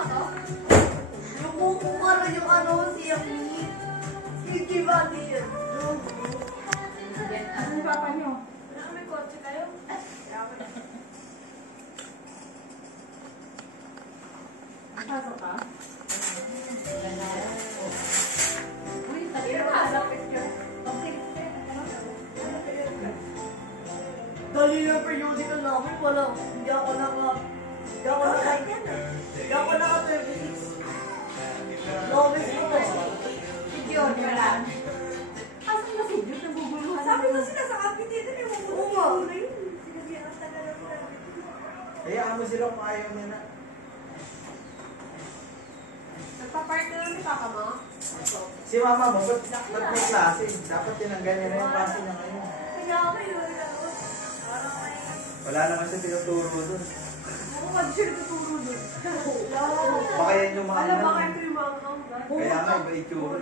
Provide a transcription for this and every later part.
Yung kukuha na yung ano, siyang meat. Squeaky body yun. Ano yung papa nyo? May kotse kayo? Pasok ka? Uy, malapit yun. Dali na periodical namin, wala. Hindi ako naka-36. Lowest ko to. Yun, wala. Asan ba si Diyos? Naguguluhan. Sabi ko sila sa kapit dito, may mumulong na yun. Sinabi ang tagal na pala. Kaya mo sila kung ayaw nila. Nagpa-park na lang ni Papa mo? Si mama mo, ba't may klase? Dapat tinanggal niya na yung klase niya ngayon. Kaya ako yun. Wala naman siya tinuturo dun. Ako ba siya nagtuturo doon? Baka yan yung mga Alam ba ano. kayo yung mga hanggang? Kaya nga, iba itsura.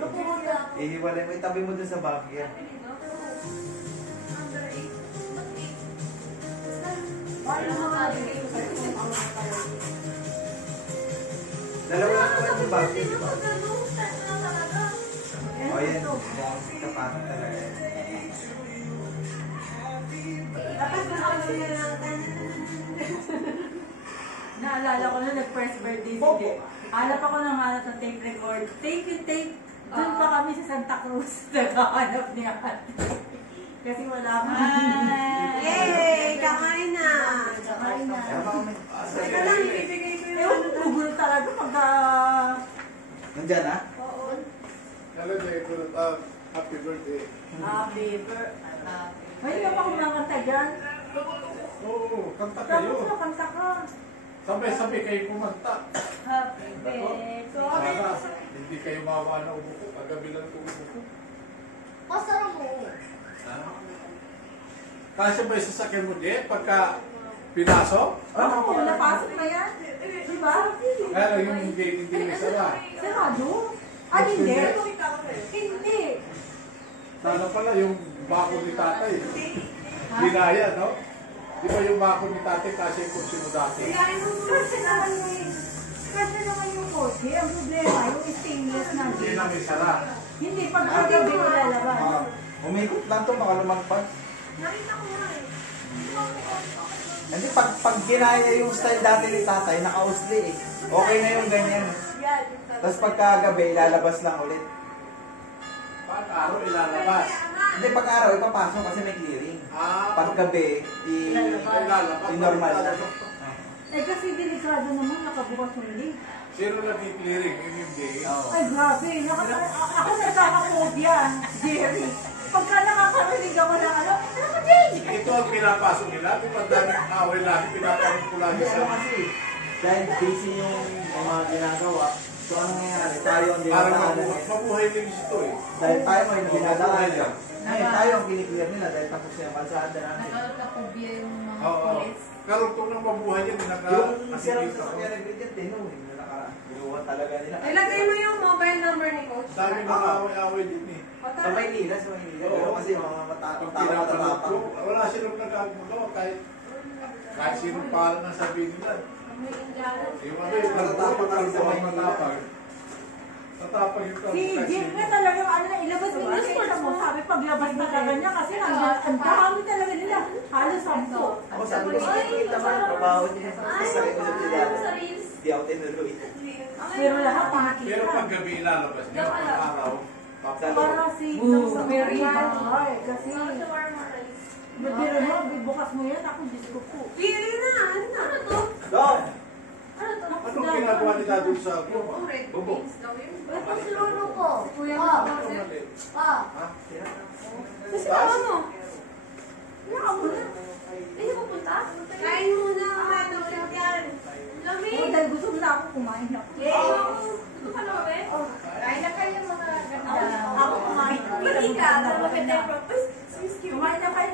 Ihiwalay mo, itabi mo dun sa bag yan. Dalawa lang po yung bag, di ba? O yan, mukhang kapatid talaga yan. Dapat nakawala na lang. Naalala ko na nag-first birthday si Dave. Hanap ako ng hanap ng tape record. Tape. Doon pa kami sa Santa Cruz. Naghahanap niya ate. Kasi wala akong Yay! Kakain na! Kakain na. Kaya baka may... Teka lang, ibibigay ko yung Ewan ko, gulo talaga pagka... Nandyan ha? Oo. Hello, Jacob. Happy birthday. Happy birthday. May ka pa kumakanta dyan. Oo, kanta Tapos kayo. na kanta ka. Sabay-sabay kayo kumanta. Happy birthday. Para hindi kayo mawa na ubo ko. Kagabi lang ko ubo ko. Masarap mo. Kasi may sasakyan mo din pagka pinasok. Oo, napasok na yan. Diba? Kaya yung gate hindi may sara. Sarado? Ah, hindi. Hindi. Sana pala yung bako ni tatay. Binaya, no? Di ba yung bako ni tatay kasi yung kursi mo dati? Kasi naman yung kotse, ang problema, yung stainless na Hindi na may sara. Hindi, pag kagabi ko lalabas. Umikot lang to, baka lumagpas. Nakita ko nga eh. Hindi, pag ginaya yung style dati ni tatay, naka-usli eh. Okay na yung ganyan. Yan. Tapos pagkagabi, ilalabas lang ulit. Pag araw ilalabas. Hindi, pag araw, ipapasok kasi may clearing. Paggabi, Ilalabas. normal na. Eh kasi delikado naman, nakabukas mo hindi. Sino nag-clearing? Yung hindi. Oo. Ay grabe, ako nagkakapobia, Jerry. Pagka nakakarinig ako ng ano, Ito ang pinapasok nila. Di ba daming away lagi, pinapasok ko lagi Hindi, sa... ano kasi, dahil busy yung mga ginagawa. So, ano nangyayari? Tayo ang Parang dinadaanan. mabuhay din ito eh. Dahil tayo may dinadaanan. Ngayon, tayo ang kiniklear nila dahil tapos yung kalsada namin. Nakakapobia yung mga Oo. pulis. Karugtong ng mabuhay yan. Yung sirang sa kanya nag-gradient, tinawin na nakaraan. Ginawa talaga nila. Ilagay mo yung mobile number ni Coach. Dami ng away-away din eh. Sa Maynila, sa Maynila. Pero kasi mga Pag tao pinapanood ko, matatapang. wala silang nagkagawa kahit sinong pangalan ang sabihin nila. May inglanan. Yung ano yung Matatapang kasi sa Maynila. matapang. Matapang yung si Jim na talagang ano, ilabas mo yung kita mo. Sabi paglabas na talaga niya kasi ang dami talaga nila. Halos 10. Ako sabi ko, sige, kita mo yung trabaho niya. Sa rin ko sa Pilala. Di ako tinuloy. Pero lahat Pero nakikita. pag gabi ilalabas niya, pag araw, Para si very Ay, kasi Biro mo, bukas mo yan. Ako, Diyos ko po. Pili na! Ano na? Ano to? Dog! Ano to? anong ginagawa nila doon sa grupo? Yung red Bubo. beans daw yun. Ito si Lolo ko. Si Kuya Pa. mo, kasi. Pa. Ha? Kasi mama mo. Wala ka muna. Hindi mo punta? Kain muna. Mamaya daw ulit yan. Lami. Oh, dahil gusto mo na ako, kumain ako. Yay! Ito ka na ba, be? Kain na kayo mga ganda. Ako kumain. Hindi ka. Pero maganda yung purpose. Excuse me. Kumain na kayo.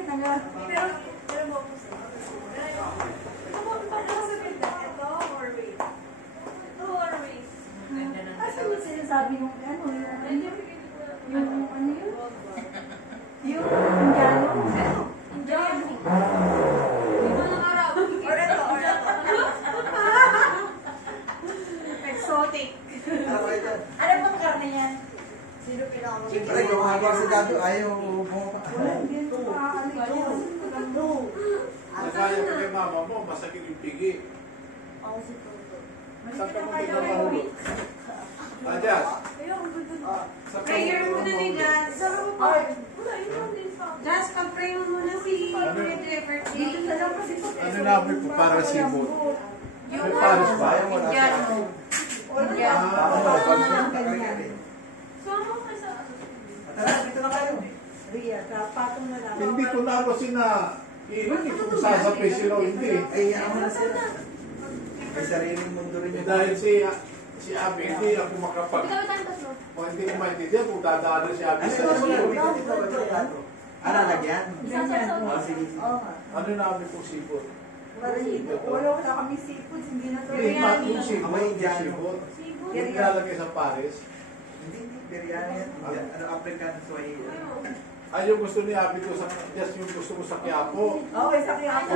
Pero mo po sa... Ito mo, paano ka sa pinta? Ito or wait? Ito or wait? Kasi yung sinasabi ng ano, yung ano yun? Yung Indiano. Indiano. Ito ng araw. Or ito, or ito. exotic. Ano kayo dyan? Ano bang karne yan? Sino pinaka- Siyempre, gumagawa sa gato, ayaw bumapa. Nakaya ko kay mama mo, masakit yung pigi. Ako si Toto. Saan ka mo pinamahulog? Jazz. Saan ka Prayer mo muna ni pinamahulog? Jazz. Jazz, pag-pray mo muna si birthday. Ano namin po para sibot? Yung May pares ba? Ayaw mo na Indian. sa Indian. Sumama ka sa... Tara, dito na kayo. Ria, patong na lang. Hindi ko na kasi na hindi ko sasabi sila o hindi. Ay, ako na sila. May sariling mundo rin yun. Dahil si Abi, hindi ako makapag... O hindi ko maintindihan kung dadaanan si Abi Ano sa yung sibot. dito? Ano, lagyan? Ganyan. Oh, sige, sige. Oo nga. Ano namin kung sibot? Wala kami seafood, hindi na to. Hindi, yung sibot. Amoy Yung dyan. sibot. Yung nilalagay sa pares. Hindi, biryani yan. Ano, African Swahili. Ay, yung gusto ni Abi ko sa... Yes, yung gusto ko sa Quiapo. Okay, sa Quiapo.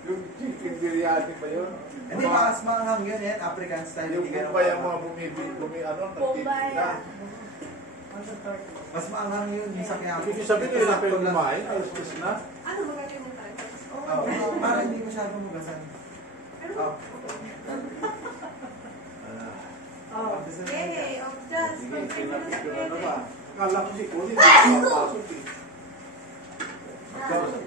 Yung chicken biryani ba yun? Hindi, makas manghang yun yan. African style. Yung Hindi ganun kumbay ang ka- mga ano, nagtitinda. Mas maanghang yun yung sa Quiapo. Ibig sabihin nila kayo kumain, alas na. Ano magaling mo tayo? Oh, parang hindi masyadong magasan. Oh. Oh. Hey, of Jazz, Sige, pag-pray mo na si pinapicture na Bebe. ba? Akala ko si Kulit, nakapasok eh.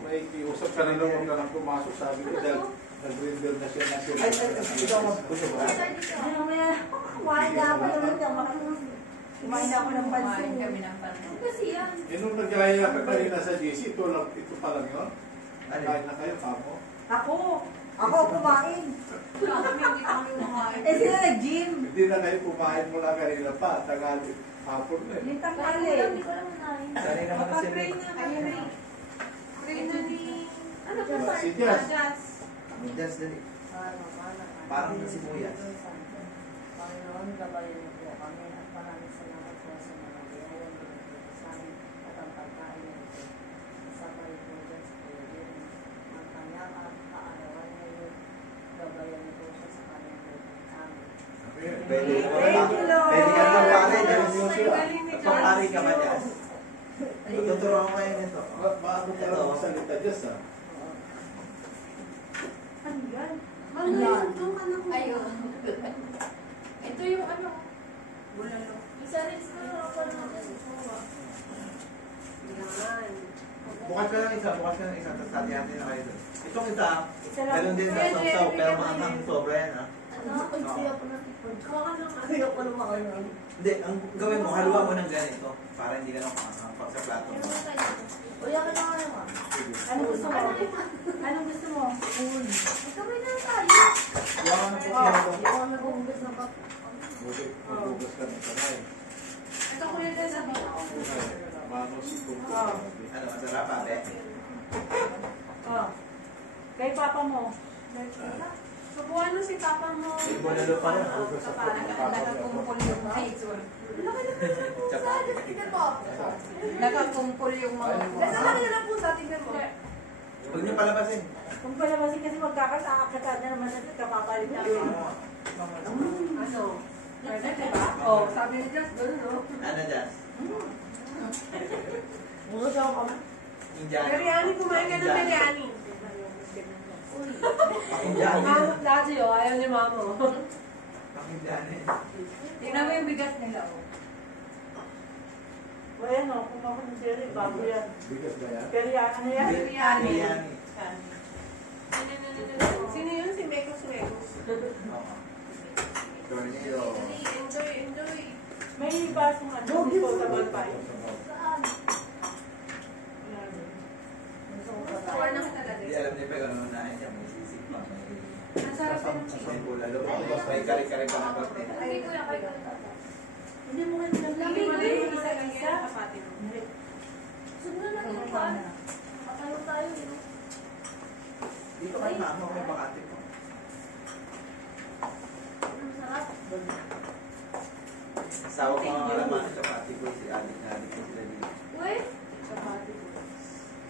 May iusap ka na naman ka nang pumasok, sabi ko dahil nag-render na siya na siya. Ay, ikaw gusto mo. Ano mo yan? Kumain na ako naman ka. Kumain na ako ng pansin. Kumain kami ng pansin. Kasi yan. Eh, nung nagkaya ka kanina sa GC, ito pa lang yun? Ano? Kain na kayo, kamo? Ako kumain. Eh, sila nag-gym. Hindi na kayo kumain mula kanina pa, tagali, hapon na eh. Yung tanghali. Sanay naman na sila. Pag-pray na, pag-pray. Pray na ni... Ano po, Si sir? Jazz. Jazz. Just dali. Parang nasibuyas. Panginoon, gabayan niyo po kami at maraming salamat po sa mga biyayang binigay sa amin at ang pagkain niyo po. Kasabay po dyan sa Pilipinas. Ang kanyang kaarawan ngayon, gabayan niyo po siya sa kanyang buhay amin. Pwede ka Thank you, Lord. Pwede ka naman pare. Galing ni Pagpapari ka ba Jazz. dyan? Tuturuan ko kayo nito. Maano ka lang magsalita dyan sa? Ano yan? Ano yun? Itong ano ko? Ayun. Ito yung ano. Bulalo. Isa rin sa ako naman. Yan. Bukas ka lang isa, tapos hati-hati na kayo doon. Itong isa, Isa lang. meron din sa sausaw, pero maanghang sobra yan ha. Ayoko na makaroon. Hindi, ang gawin mo, haluan mo ng ganito, para hindi ka na maanghang pag sa plato mo. Uya ka na naman. Anong gusto mo? Anong gusto mo? Uy. Kamay na tayo. Yawan na po Oh, siya doon. yung nag-uugas na ba? Buti, magbugas ka ng kamay. Ito ko yung sabi ko. Mano si Kumpul. Ano, masarap ate? Oh. Kay papa mo. Subuhan mo si Papa mo. May bulalo pa rin. Nakakumpul yung mga itsura. Chapati. Tignan mo. Nakakumpul yung mga Nasa laki na lang po sa tignan mo. Huwag niyo palabasin. Kung palabasin kasi magkakasakakasad na naman sa kapapalit na. Ano? Pwede, diba? Oh, sabi ni Jazz, doon, no? Ano dyan? Muro daw ka. Indian. Biryani, kumain ka ng biryani. Indian. Mama, dati oh, ayaw ni Mama. Indian eh. Tingnan mo yung bigas nila. Oh. O yan o, kung ako ng dairy, bago yan. Bigas ba yan? Pero yan, ano yan? Biryani. Indian. Sino yun? Si Mekos Mekos. Oo. Tornado. Enjoy, enjoy. May basong ano, disposable pa yun. Gusto na kita talaga. Hindi alam niyo pa kung ano unahin niya. May sisig pa. Ang sarap din. May bulalo. May kare-kare pa na parte. Ay, kuya, kayo. Hindi mo kayo Lagi mo na yung isa-isa. Sunod na lang pa. Patayo tayo. Dito kayo mama, may bakante po. Ang sarap. Sawa ko mga laman sa chapati ko. Si Adik na adik ko sila dito. Uy.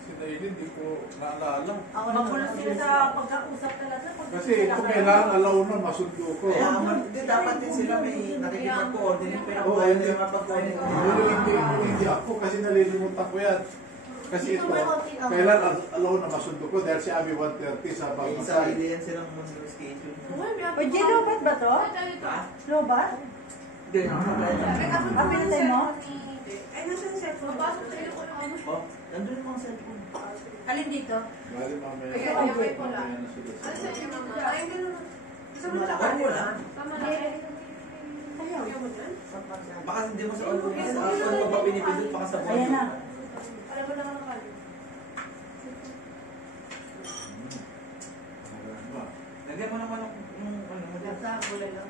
Si Daily, hindi ko naalala. Ako Magulo sila sa pagkausap talaga. Kasi kung kailangan alaw na, masundo ko. Kaya hindi dapat din sila may nakikipag-coordinate pero Oo, kung ayaw hindi. nila mapag-coordinate. Hindi ako kasi nalilimutan ko yan. Kasi ito, kailan alaw na masundo ko dahil si Abby 1:30 sa May Bangkasay. sarili yan silang mga schedule. O, Jay, lobat ba to? Lobat? Hindi, Ah, pinatay mo? Ay, nasa yung cellphone? Mabasok sa ilo ko ng ano. Oh, nandun yung mga cellphone. Alin dito? Bali mamaya. Kaya Ay, may pula. Mamaya na sila. Ano sa inyo, mama? Ay, gano'n. Gusto mo Wala. tsaka? Wala. Tama na. Ayaw mo dyan? Baka hindi mo sa on magpapinipindot baka sa Ayan na. Alam mo naman ka. Lagyan mo naman yung ano mo dyan.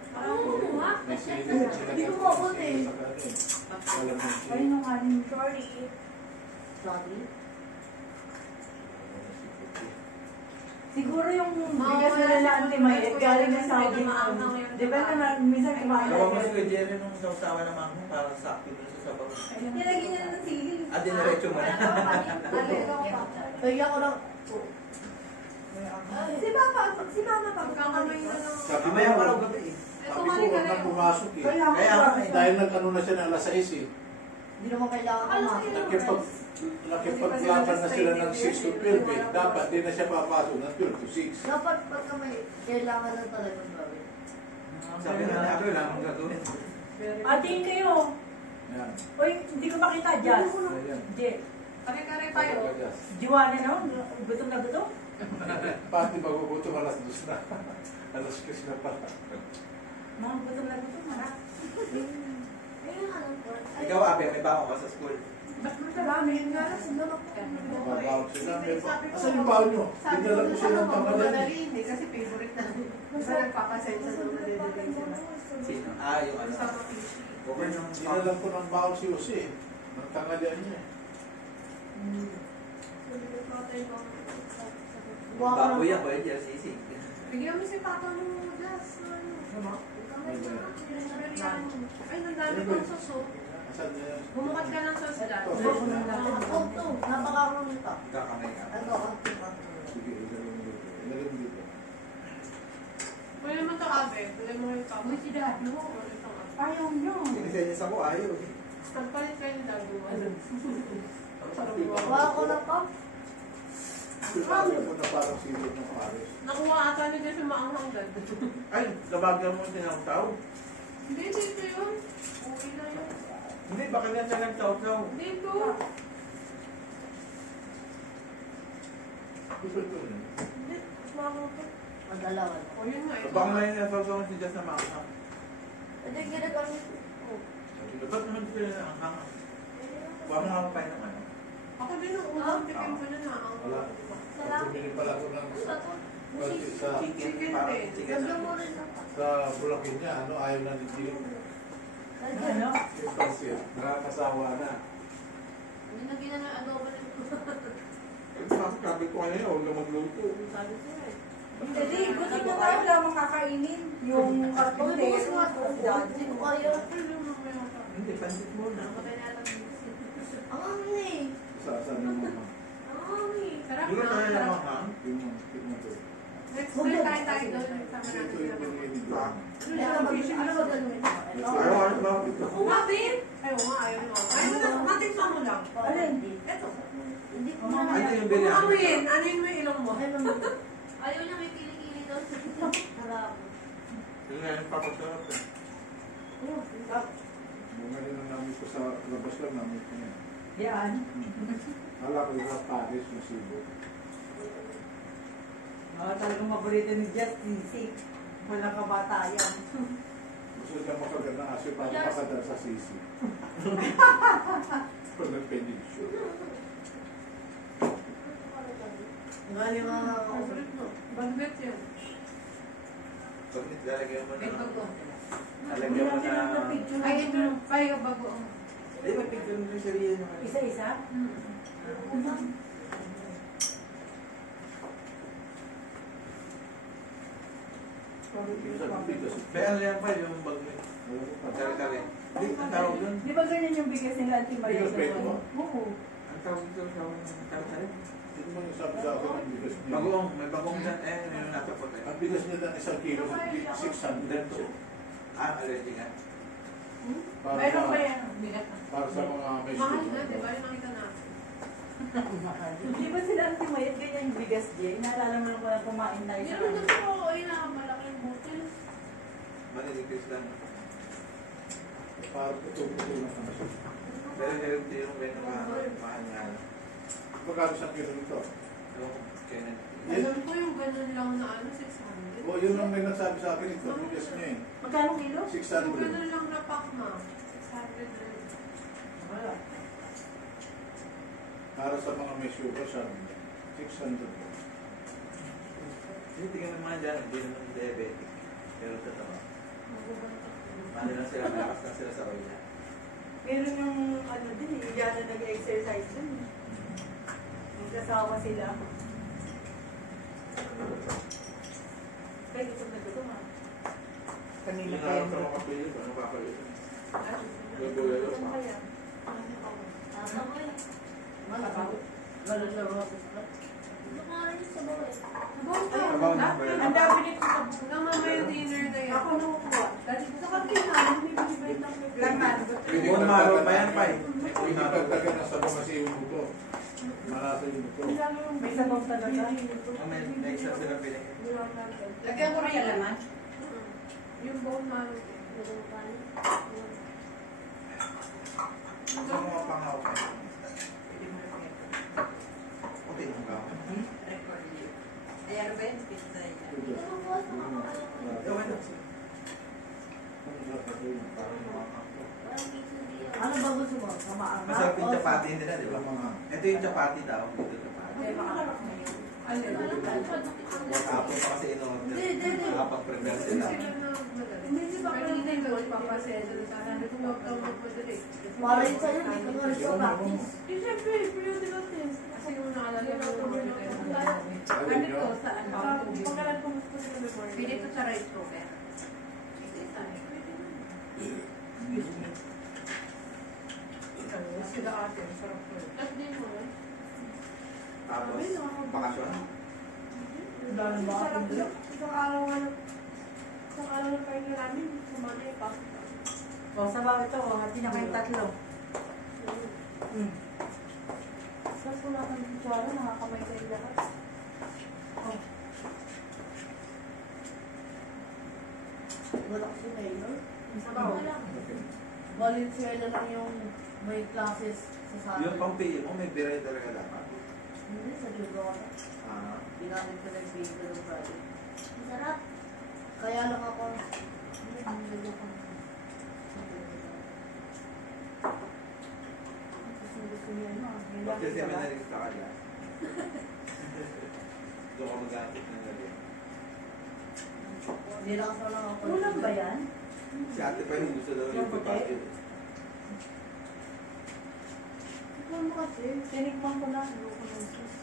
Parang kumuha. May sili. Hindi ko maabot eh. Alam mo siya. Ay, nung aling. Sorry. Sorry. Siguro yung bigas nila na anti-mayet galing na Saudi. Di ba naman, minsan kumain Gawa mo na. si Kuya Jerry nung sausawa ng manghang para sakto dun sa sabaw. Nilagyan niya ng sili. Ah, diniretso mo na. Kaya ako lang. Si Mama pagkakamay na lang. Sabi Mamaya mo, pa raw gabi eh. sabi ko, huwag na pumasok eh. Kaya Kaya ako. ako eh. Dahil nag-ano na siya ng alas 6 eh. Hindi naman kailangan pumasok. Nakipaglaban na sila ng 6 to 12 eh. Dapat di na siya papasok ng 12 to 6. Dapat pagka may kailangan na talaga gawin. Sabi na ako, wala akong gagawin. Ating kayo. Yan. Uy, hindi ko makita, Jazz. Ayan. Jay. Kare-kare tayo. Jiwana no? Gutom na gutom? Pati magugutom alas 2 na. Alas 10 na pala. Mga gutom na gutom, ha? Ayun, ano po. Ikaw, Abe, may bako ka sa school. Ba't marami yun nga? Sino Mabawag sila. Asan yung baon nyo? Dinala ko sila ng tangalan. Kasi favorite na. Basta nagpapasensa nung nadedeliver sila. Sino? Ah, yung ano. Sa papishi. Over nung Dinala ko ng baon si Jose. Ng tangalan niya. baboy ako eh, JCC. Bigyan mo si Papa ng gas. Ano? Ay, nandami kong soso. Asan niya yan? Bumukat ka ng sos dyan. Ito, napakaroon nito. Kakamay ka. Ano, Sige, ilagay mo dito. Ilagay mo dito. Pwede mo ito, Abe. Pwede mo yung Papa. Uy, si Daddy mo. Ayaw nyo. Sinisenyas ako, ayaw. Nagpalit kayo ng dalawa. Wala ko na pa. Sabi mo na parang silip ng Paris. Nakuha ata ni Jess yung maanghang dad. Ay, nabagyan mo tinawtaw. Hindi, dito yun. Okay na yun. Hindi, baka yan siya nagtaw-taw. Dito. Gusto ko yun. Hindi, mama ko. Magdalawan. O yun nga. Baka na yun nasawsawan si Jess na maanghang. Hindi, ginagamit ko. Ba't naman sila na anghang? Huwag mo nga pa ng ano. Ako din nung unang tikim ko na ang Wala. Bumili pala ko ng pati sa Chicken, parang chicken. Gagawin mo rin na pa. sa Bulacan niya, ano, ayaw na ni Gio. Ano? Yung pansit, nakakasawa na. Hindi na ginano yung adobo na ito. Sabi ko ngayon, huwag na magluto. Sabi ko eh. Hindi, gusto na nga wala mong kakainin. Yung karton Bukas nga ito. Hindi ko kaya. Hindi, pansit mo na. Namatay na lang. Ang ano eh. Saan yung mga? Sarap Hindi ko na. tayo Sarap. naman ha. Tingnan to. Next time tayo doon. Sama Ito natin yung sila. binigay ni Gio. Ano ba ganun? Ayaw, ano ba? Oo nga, babe. Ayaw nga, ayaw nga. Ayaw na, matikman mo lang. Alin? Ito. Hindi ko Ay, na. ito yung biryani. Amuin, anuin mo yung ilong mo. Ayaw niya may kilikili daw sa Harap. Yung nga yung papasarap eh. Bumili na namin ko sa labas lang namin ko niya. Yan. Hala ko sa Paris, yung Cebu. Mga talagang paborito ni Jess, sisig. Walang kabatayan. Gusto niya makaganda kasi para makadal sa sisi. Pag nag-pediction. Nga yung mga Favorite mo. Bangbet yan. Pag lalagyan mo na. Ito ko. Lalagyan mo na. Ay, ito. Ay, bago. Ay, may picture mo yung sarili mo. Isa-isa? May ano yan pa yung bag mo. Kare-kare. Hindi, ang tawag doon. Di ba ganyan yung bigas nila Ate Maria? Bigas ba ito? Oo. Ang tawag ito sa tayo. Sino mo yung sabi sa akin ang bigas niya? Bagong, may bagong dyan. Yung natapot eh. Ang bigas niya dyan 1 kilo, 600 to. Allergy nga. Para Meron sa, ba yan? Bigat na. para sa mga may Mahal na, sugar. di ba? Yung nakita natin. Di ba sila ang timayat ganyan yung bigas, Jay? Naalala mo lang ko na kumain tayo sa Meron na po ako ay nakamalaking butil. Maninipis lang. Para puto-puto na kami siya. Pero healthy yung kayo na mahal nga. Magkano sa kilo nito? Yung kaya Alam ko yung ganun lang na ano, 600. O, yun ang may nagsabi sa akin ito. Ang bigas niya eh. Magkano kilo? Yung 600. ganun lang na pack ma. 600 rin. Wala. Para sa mga may sugar, sabi niya. 600. Hindi tingnan ng mga dyan, hindi naman diabetic. Pero totoo. Mali lang sila, malakas lang sila sa kanya. Meron yung ano din, yung dyan na nag-exercise din. Magkasawa sila. Kaya gusto na gusto ma. Kanina Hindi pa na yun. lang sa mga kapilyo, ano kapilyo? Ano kaya? Sabaw na ba yan? Ang dami nito sa Hanggang mamaya dinner na yan. Ako nakukuha. Dati sa kantina, may binibay ng laman. Bone marrow pa yan, Pai. Hindi pagtagan na sa mga kasi yung buto. Malasa yung buto. May sabaw talaga. May isa sila pinag. Lagyan ko rin yung laman. Yung bone marrow. Sa mga pangaw pa. Puti ng gawa. Ayan ba yun? Pizza yan. Gawin na. Ano ba gusto mo? Kamaang Masarap yung chapati nila, di ba? Ito yung chapati daw. Ito chapati. Kapon pa kasi in-order. Nakapag-prepare sila. Hindi ba kanina yung papaseda sa sabi ko wag kang magmadali. Para yun sa'yo, hindi ko nga rin sa practice. Eh, syempre, periodical test. Kasi yung naalala ko yung Ano to? Saan? Pagkalan ko mas gusto yung memory. Pili ko sa rice cooker. Sila ate, sarap ko. Tapos din mo eh. Tapos, bakasyon. Dahil ba ako dito? Isang araw na kayo namin, sumali yung pasok. O, sabaw ito. Hati na kayong tatlo. Tapos wala kang kutsara, nakakamay kayo lahat. Wala kasi mayor. Sabaw. Volunteer na lang yung may classes sa sala. Yung pang PE mo, may biray talaga dapat. Hindi, sa Lugona. Ah. Ginamit ko ng paper ng Friday. Masarap. Kaya lang ako, Gusto niya, no? Yung Bakit laki, diba? seminary sa kanya? Doon ka mag-aakit ng gabi. hindi lang sa lang ako. Ulam ba yan? Si ate pa yung gusto daw Yung yung puti? pagpapit. Ikaw mo kasi. Tinikman ko na. Loko ng sauce.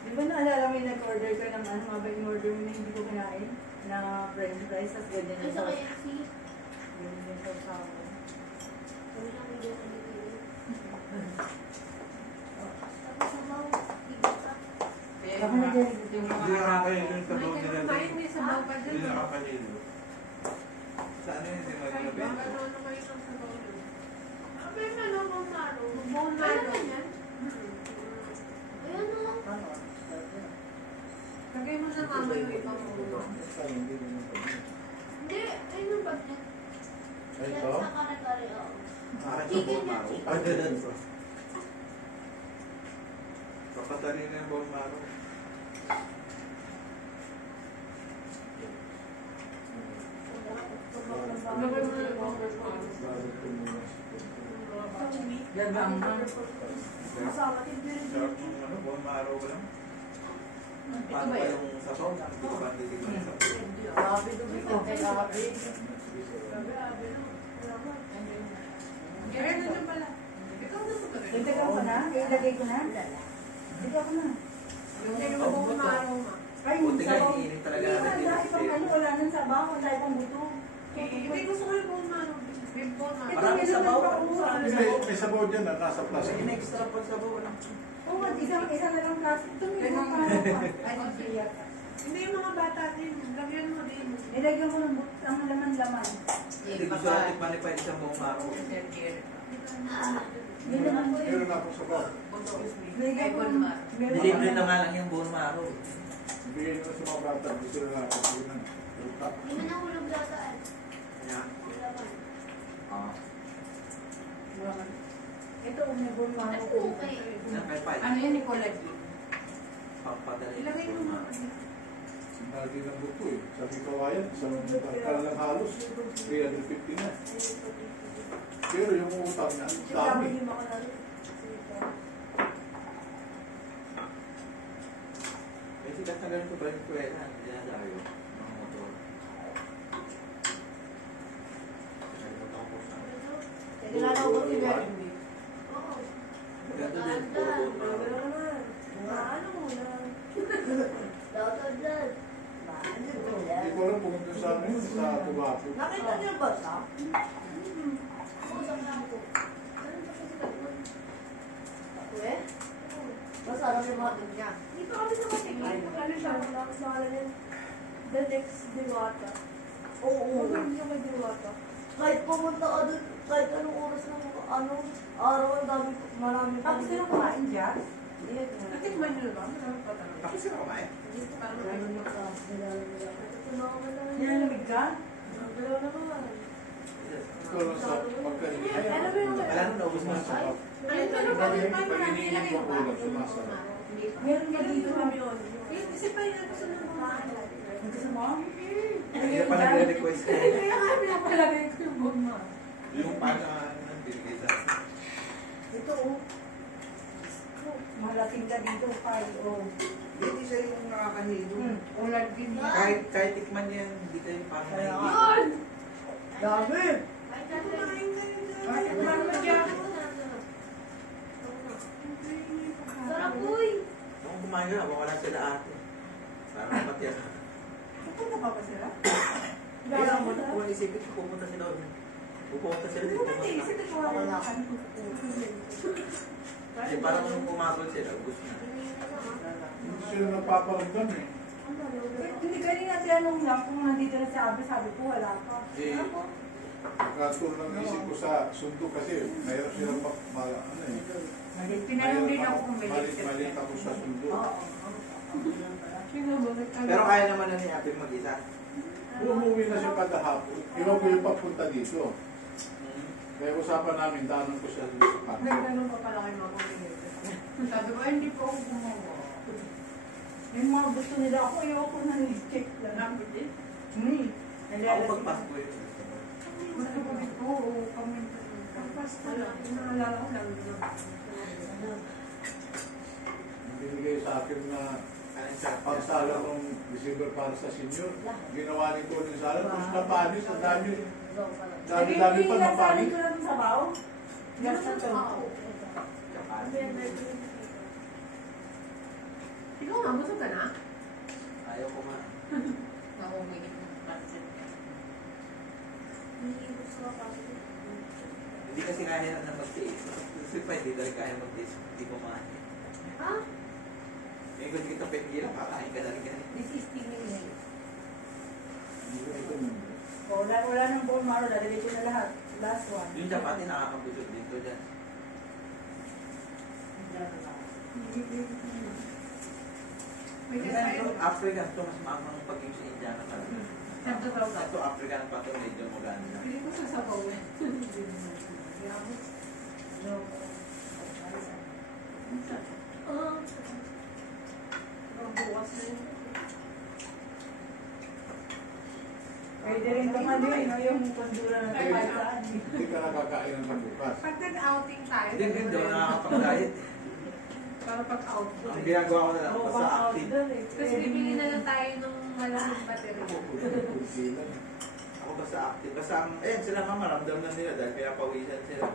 Di ba naalala mo yung nag-order ka ng ano, mabay yung order mo na hindi ko kinain? Na french fries, at ganyan Ay, yung sa sauce. KFC. Ganyan yung sauce sa akin. Sabi lang hindi ako nagkilo. Tapos sabaw, iba pa. Baka na dyan, ito yung Hindi mga nakakain yung May sabaw nila. kumain, may sabaw pa dyan. Hindi nakakain. Sa ano yun, hindi mo Kahit ba, ginabit? ano kayo ng sabaw nyo? Ah, pero ano, bone marrow. Bone marrow. Ano yan? Ayan o. Ano? Lagay mo na mama yung ibang ulo. Hindi, ayun yung bag niya. Ay, ito? Sa kare-kare, oo. Parang Chicken sa bone yan, marrow. chicken. Ay, ganun ba? Kapatarin na yung bone marrow. Lagay mo na yung bone marrow. gagang. Masama din din. Sarap yung ano, bone marrow ko lang. Paano pa yung sabaw? Hindi ko ba titignan yung sabaw? Grabe doon ito. Grabe. Gary, nandiyan pala. Ikaw na sa kare. Ilagay ko na? Ilagay ko na? Ilagay ko na. Lagay mo bone marrow, ma. Ay, Buti nga, sabaw. iniinit talaga Hindi, natin dahil pang ano, wala nang sabaw, dahil pang buto. Hindi gusto ko yung bone marrow. Yung bone marrow. Marami sabaw. May sabaw dyan na nasa plastic. May extra pa sabaw na. Oo, isa na lang plastic. Ito may mga parang Hindi yung mga bata din. Lagyan mo din. nilagyan mo ng ang laman-laman. Hindi ko siya natikman ni Pwede sa buong araw. Yun naman. Meron na akong sabaw. Nilagyan mo Delivery na nga lang yung buong araw. Bigyan nyo sa mga bata. Gusto na natin. Hindi mo na hulog dataan. Kaya, ah, Ito, may bulma Ay, ko. okay. kay Pwede. Ano yun, Nicola? Pagpadali Ilagay mo na. Lagi ng buto eh. Sabi kawayan, isang bakal lang halos. 350 na. Pero yung utang na, ang dami. Kasi kasi na ganito ba yung kuwela? Dinadayo ng motor. Nakalimutan ko sa Kilala ko si Mary. Oo. ganito din, puro buong araw. Ano mo na? Daw. Hindi ko alam pumunta sa amin, sa Tubaco. Nakita niyo ba siya? Oo, sa kampo. Ganun pa siya sila doon. Eh? Masarap yung mga niya. Hindi pa kami nakatingin. Ano siya? Wala sa kala niya. The next Diwata. Oo. Hindi yung may Diwata. Kahit pumunta ka doon, kahit anong oras ng araw, ang dami, marami pa. Tapos sino kumain dyan? Natikman niyo ba? Marami pa talaga. Bakit sila kumain? Nilalamig ka? Ikaw lang sa pagkain. Ano ba yung... Wala nung naubos na sa Ano ba yung marami ilagay mo ba? Meron ka dito. Kasi pa yun gusto ng mga Gusto mo? Kaya pa nagre-request ka. Kaya nga pinapalagay ko yung bulma. Yung paano binigay sa akin. Ito, oh. Malaking ka dito, Pai. Oh. Hindi siya yung nakakahilo. Ulan din. Kahit tikman niya, hindi kayo parang Kaya nga. nahihilo. Dami! Ay, kumain kayo dyan. Bakit naman mo dyan? Sarap, uy. Kung kumain ka, wala sila ate. Parang matya. Pupunta pa ba sila? Kaya kung isipin ko, pupunta sila ulit. Pupunta sila Hindi dito. ko naisip ito. Wala ka. Kasi parang nung pumagod sila, gusto na. Hindi sila napaparamdam eh. Hindi kanina tinanong lang kung nandito na si Abby, sabi ko wala pa. Eh, nagkatulong ng isip ko sa sundo kasi mayroon silang ano eh. Tinanong din ako kung may Malit ako sa sundo. Pero kaya naman na ni ate mag-isa. Umuwi na siya kada hapon. Iba ko yung papunta dito. Kaya usapan namin, daanan ko siya dito sa kanto. Nagtanong pa pala kayo mga kumiligtas. Sabi ko, hindi po ako gumawa. Yung mga gusto nila ako, ayoko na check lang. Sabi din. Ako pagpasko yun. Gusto ko dito, oo, kami. Ang pasta lang. Inaalala ko lang. Binigay sa akin na pagsala ng December para sa senior. Ginawa ni Tony Sala. Tapos napanis, ang dami. Dami-dami pa napanis. ko lang sa bao. Gas na to. Ikaw nga, busog ka na? Ayaw ko nga. Nakumigit ng pansit. Hindi kasi kaya na mag-taste. Kasi pa hindi dahil kaya mag-taste. Hindi ko kumain. Ha? May kung kita pinigil, kakain ka na rin ganun. This is stinging. Ito mo. Wala nang bone marrow, lalagay ko na lahat. Last one. Yung chapati nakakabusog dito dyan. May Ito kasayo. African to, mas maamang pag-yung sa Indiana pa. Sabi ko daw. Ito African pa to, medyo maganda. Hindi ko sasabaw eh. Bukas na yun. Pwede rin itong ano yun, yung kondura na Ay, tayo. Hindi ka nakakain ng bukas. Pag nag-outing tayo, Hindi, hindi ako nakakapag-diet. para pag-out. Ang ginagawa ko na lang, Oo, basta pang active. outdoor eh. Tapos bibili na lang tayo ng malamang battery. Ako basta active. Basta, eh, sila nga maramdam na nila dahil kaya pawisan sila.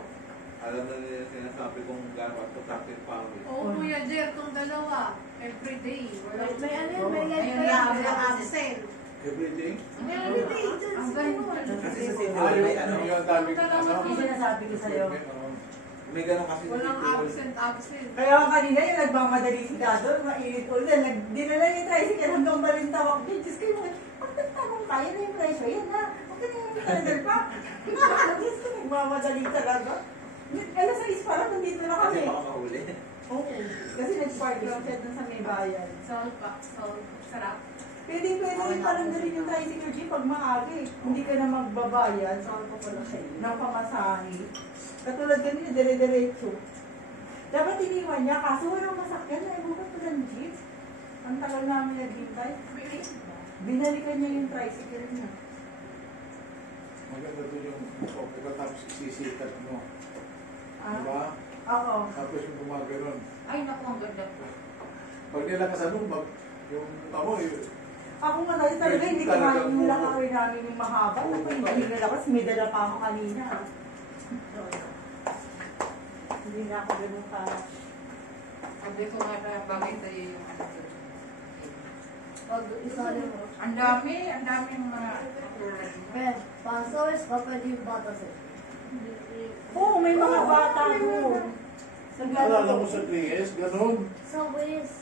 Alam na nila sinasabi kung gano'n at active pawis. Oo, Kuya Jer, itong dalawa. Everyday. Wala May ano yun, may Ayun live lang, pa yan. absent. Everything? Everyday, dyan Ang sa ganda. ano. Kasi Fuel, may ano. Yung daming Yung sinasabi ko sa'yo. May ganun kasi Walang fuel. absent. Kaya ang kanina yung nagmamadali si Dado, mainit ulit. Dinala yung tricycle hanggang Balintawak din. Diyos ko yung pagtagtagong kaya na yung presyo. Yan na. Huwag ka na yung talagal pa. Diyos ko, nagmamadali talaga. Alas 6 pa lang, nandito na kami. Kasi baka mahuli. Oo. Kasi nag-park lang siya dun sa may bayan. Salt pa. Salt. Sarap. Pwede yung parang galing yung tricycle jeep pag maaga eh. Hindi ka na magbabayad. Saan ko pala kayo? Ng pamasahe. Katulad ganun yung dire-diretso. Dapat iniwan niya, kaso walang masakyan na ibukat pa ng jeep. Ang tagal namin naghintay. Binalikan niya yung tricycle niya. Maganda doon yung pagkatapos sisikat mo. Diba? Oo. Tapos yung gumaganon. Ay, naku, ang ganda po. Pag nilakasan mo, yung tamo, Ako nga dahil talaga hindi ko kaya yung lakawin namin yung mahaba. Ako hindi nalakas, may dala pa ako kanina. Hindi na ako ganun ka. Sabi ko nga na bagay sa'yo yung ano ko. Pag isali mo. Ang daming mga katulad mo. Ben, pasawis ka, pwede yung bata sa'yo. Oo, may mga bata doon. Sa alala mo sa 3S, ganun. Subways.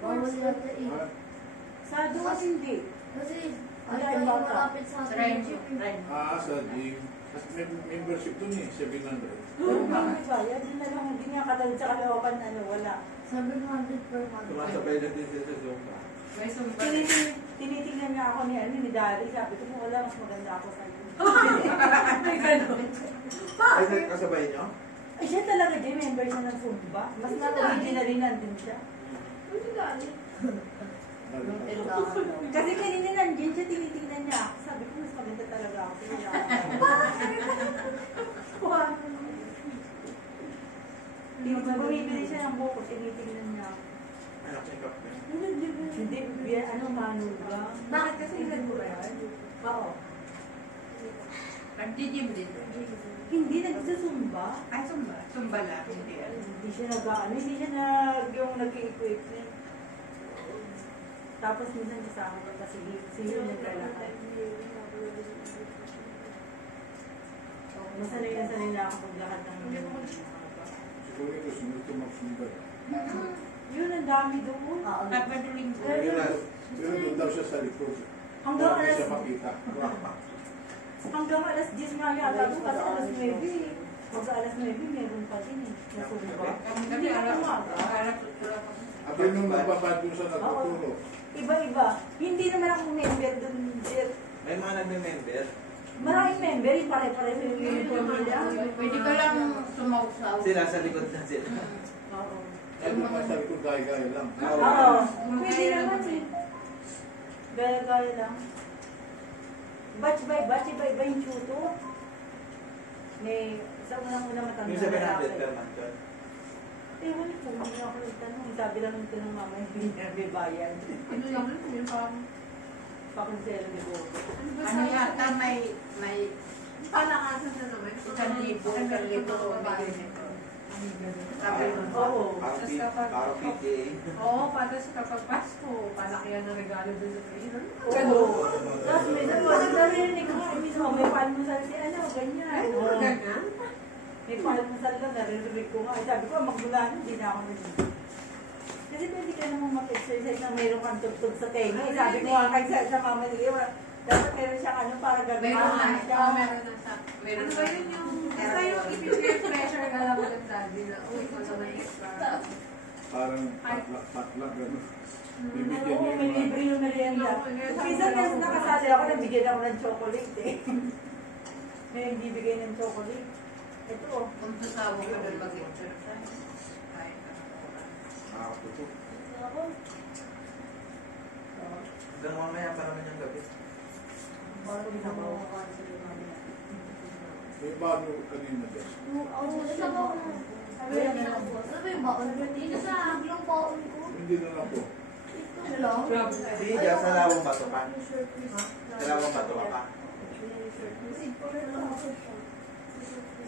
Bawal yata eh. Sa doon hindi. Kasi, Ano ano yung yung bata? malapit sa Sa akin Rainbow. yung jeep eh. Sa gym. Kasi may membership dun eh, 700. Hindi ba? Yan din na lang, hindi nga katulad sa Caloocan, ano, wala. 700 per month. Tumasabay na din siya sa Zumba. May sumba. Tinitingnan niya ako ni Daddy. Sabi ko, wala, mas maganda ako sa'yo. Ay, ganun. Ay, kasabay niyo? Ay, siya talaga din, member siya ng Zumba. Mas na-originally nandun siya. Hindi dali. Kasi kanina nandiyan siya, tinitingnan niya ako. Sabi ko, mas maganda talaga ako. Bumibili siya ng buko, tinitingnan niya ako. Anak ni Kapten. Hindi, ano, manuga. Bakit kasi ilan mo ba yan? Oo. Nag-gym din. Hindi, nagsusumba. Ay, sumba. Sumba lang. Hindi. Hindi siya hindi siya yung nag-equipment. Tapos minsan kasama ko kasi yung naglalakad. Masanay na ako maglakad ng mga haba. Siguro ito, sunod ito magsunod. Yun, ang dami doon. Nagmadaling ko. Pero doon daw siya sa likod. Hanggang Wala alas, siya makita. hanggang alas 10 nga yata doon kasi alas 9 eh. Hanggang alas 9 meron pa din eh. Nasumba. Hindi ka tumaga. At yun nung nagpapad doon sa nagtuturo. Iba-iba. Hindi naman ako member doon. May mga nagme-member. Maraming member, yung pare-pare sa yung uniform nila. Pwede ka lang sumausaw. Sila sa likod na sila. Oo. Ay, doon nga sa likod, gaya-gaya lang. Oo. Pwede naman eh. Gaya-gaya lang. Batch by batch, iba-iba yung tuto. May sa unang-unang matanda. Yung 700 per month yun. Eh, wala po. Hindi ako nagtanong. Sabi lang nito ng mama, hindi niya may bayan. Ano lang yun? Yung pang... Pakonselo ni Bobo. Ano yata may Palakasan na naman. 1,000 bigay nito. Sabi mo. Oo. Parang PTA. Oo, patas kapag Pasko, palakihan ng regalo doon sa kainan. Oo. Tapos may narinig ko nga, mismo, may palmusal si ano, ganyan. Oo. Ganyan? May palmusal lang, narinig ko nga. Ay, sabi ko, magmula na, hindi na ako nag kasi pwede ka namang mag-exercise na mayroong kang tugtog sa tenga. Eh, sabi ko nga kay sa mama nila, dapat meron siyang ano para gagawin. Meron na. siya. Meron na sa... Meron Ano ba yun yung... Basta yung i-peer pressure ka lang ulit daddy na, uy, ito na may extra. Parang patlak, gano'n. Bibigyan Oo, niya may yung libre yung merienda. Minsan kasi nakasali ako, nabigyan ako ng chocolate eh. May nagbibigay ng chocolate. Ito oh. Kung sasawa ka doon mag-exercise. Kahit anong oras. Nakakaputo. Ako. Hanggang mamaya pa naman yung gabi. Bago nabaw. may bago kanina, Jess. Sabi yung baon ko? Dito sa aglong baon ko. Hindi na lang po. Ito lang. Hindi, dyan sa lawang bato pa. Sa lawang bato ka pa.